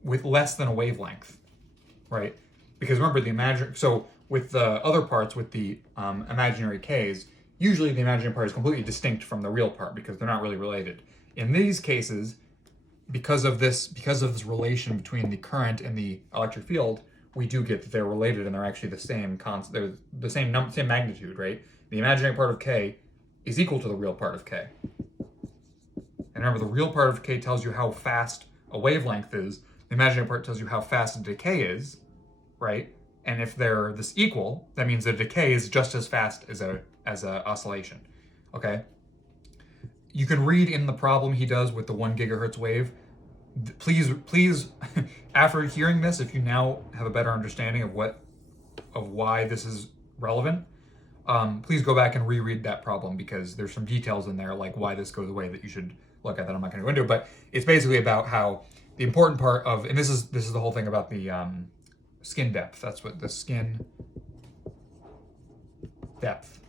with less than a wavelength, right? Because remember, so with the other parts, with the imaginary k's, usually the imaginary part is completely distinct from the real part because they're not really related. In these cases, because of this relation between the current and the electric field, we do get that they're related and they're actually the same they're the same magnitude, right? The imaginary part of k is equal to the real part of k. And remember, the real part of k tells you how fast a wavelength is. The imaginary part tells you how fast a decay is, right? And if they're this equal, that means the decay is just as fast as a oscillation. Okay. You can read in the problem he does with the 1 gigahertz wave. Please, after hearing this, if you now have a better understanding of why this is relevant, please go back and reread that problem because there's some details in there like why this goes away that you should look at that I'm not going to go into. But it's basically about how the important part of, and this is the whole thing about the skin depth. That's what the skin depth.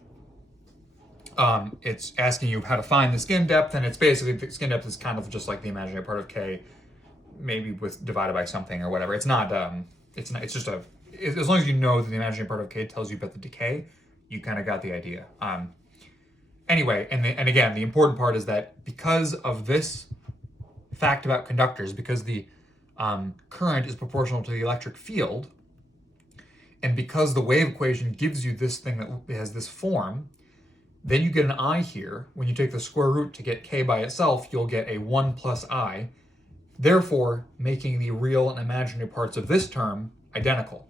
It's asking you how to find the skin depth, and it's basically the skin depth is kind of just like the imaginary part of k, maybe with divided by something or whatever. It's not. It's just as long as you know that the imaginary part of k tells you about the decay, you kind of got the idea. Anyway, and again, the important part is that because of this fact about conductors, because the current is proportional to the electric field, and because the wave equation gives you this thing that has this form, then you get an I here. When you take the square root to get k by itself, you'll get a 1 plus I, therefore making the real and imaginary parts of this term identical,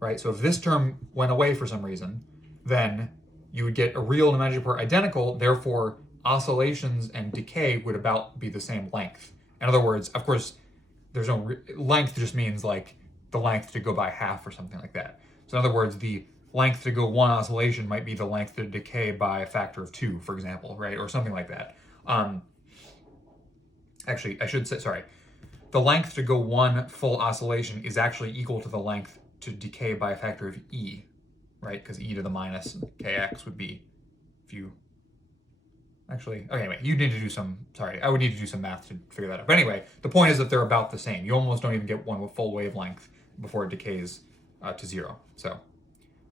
right? So if this term went away for some reason, then you would get a real and imaginary part identical, therefore oscillations and decay would about be the same length. In other words, of course, there's no length just means like the length to go by half or something like that. So in other words, the length to go one oscillation might be the length to decay by a factor of 2, for example, right? Or something like that. Actually, I should say, sorry. The length to go one full oscillation is actually equal to the length to decay by a factor of e, right? Because e to the minus kx would be, if you, actually, okay, anyway, you need to do some, sorry, I would need to do some math to figure that out. But anyway, the point is that they're about the same. You almost don't even get one with full wavelength before it decays to 0. So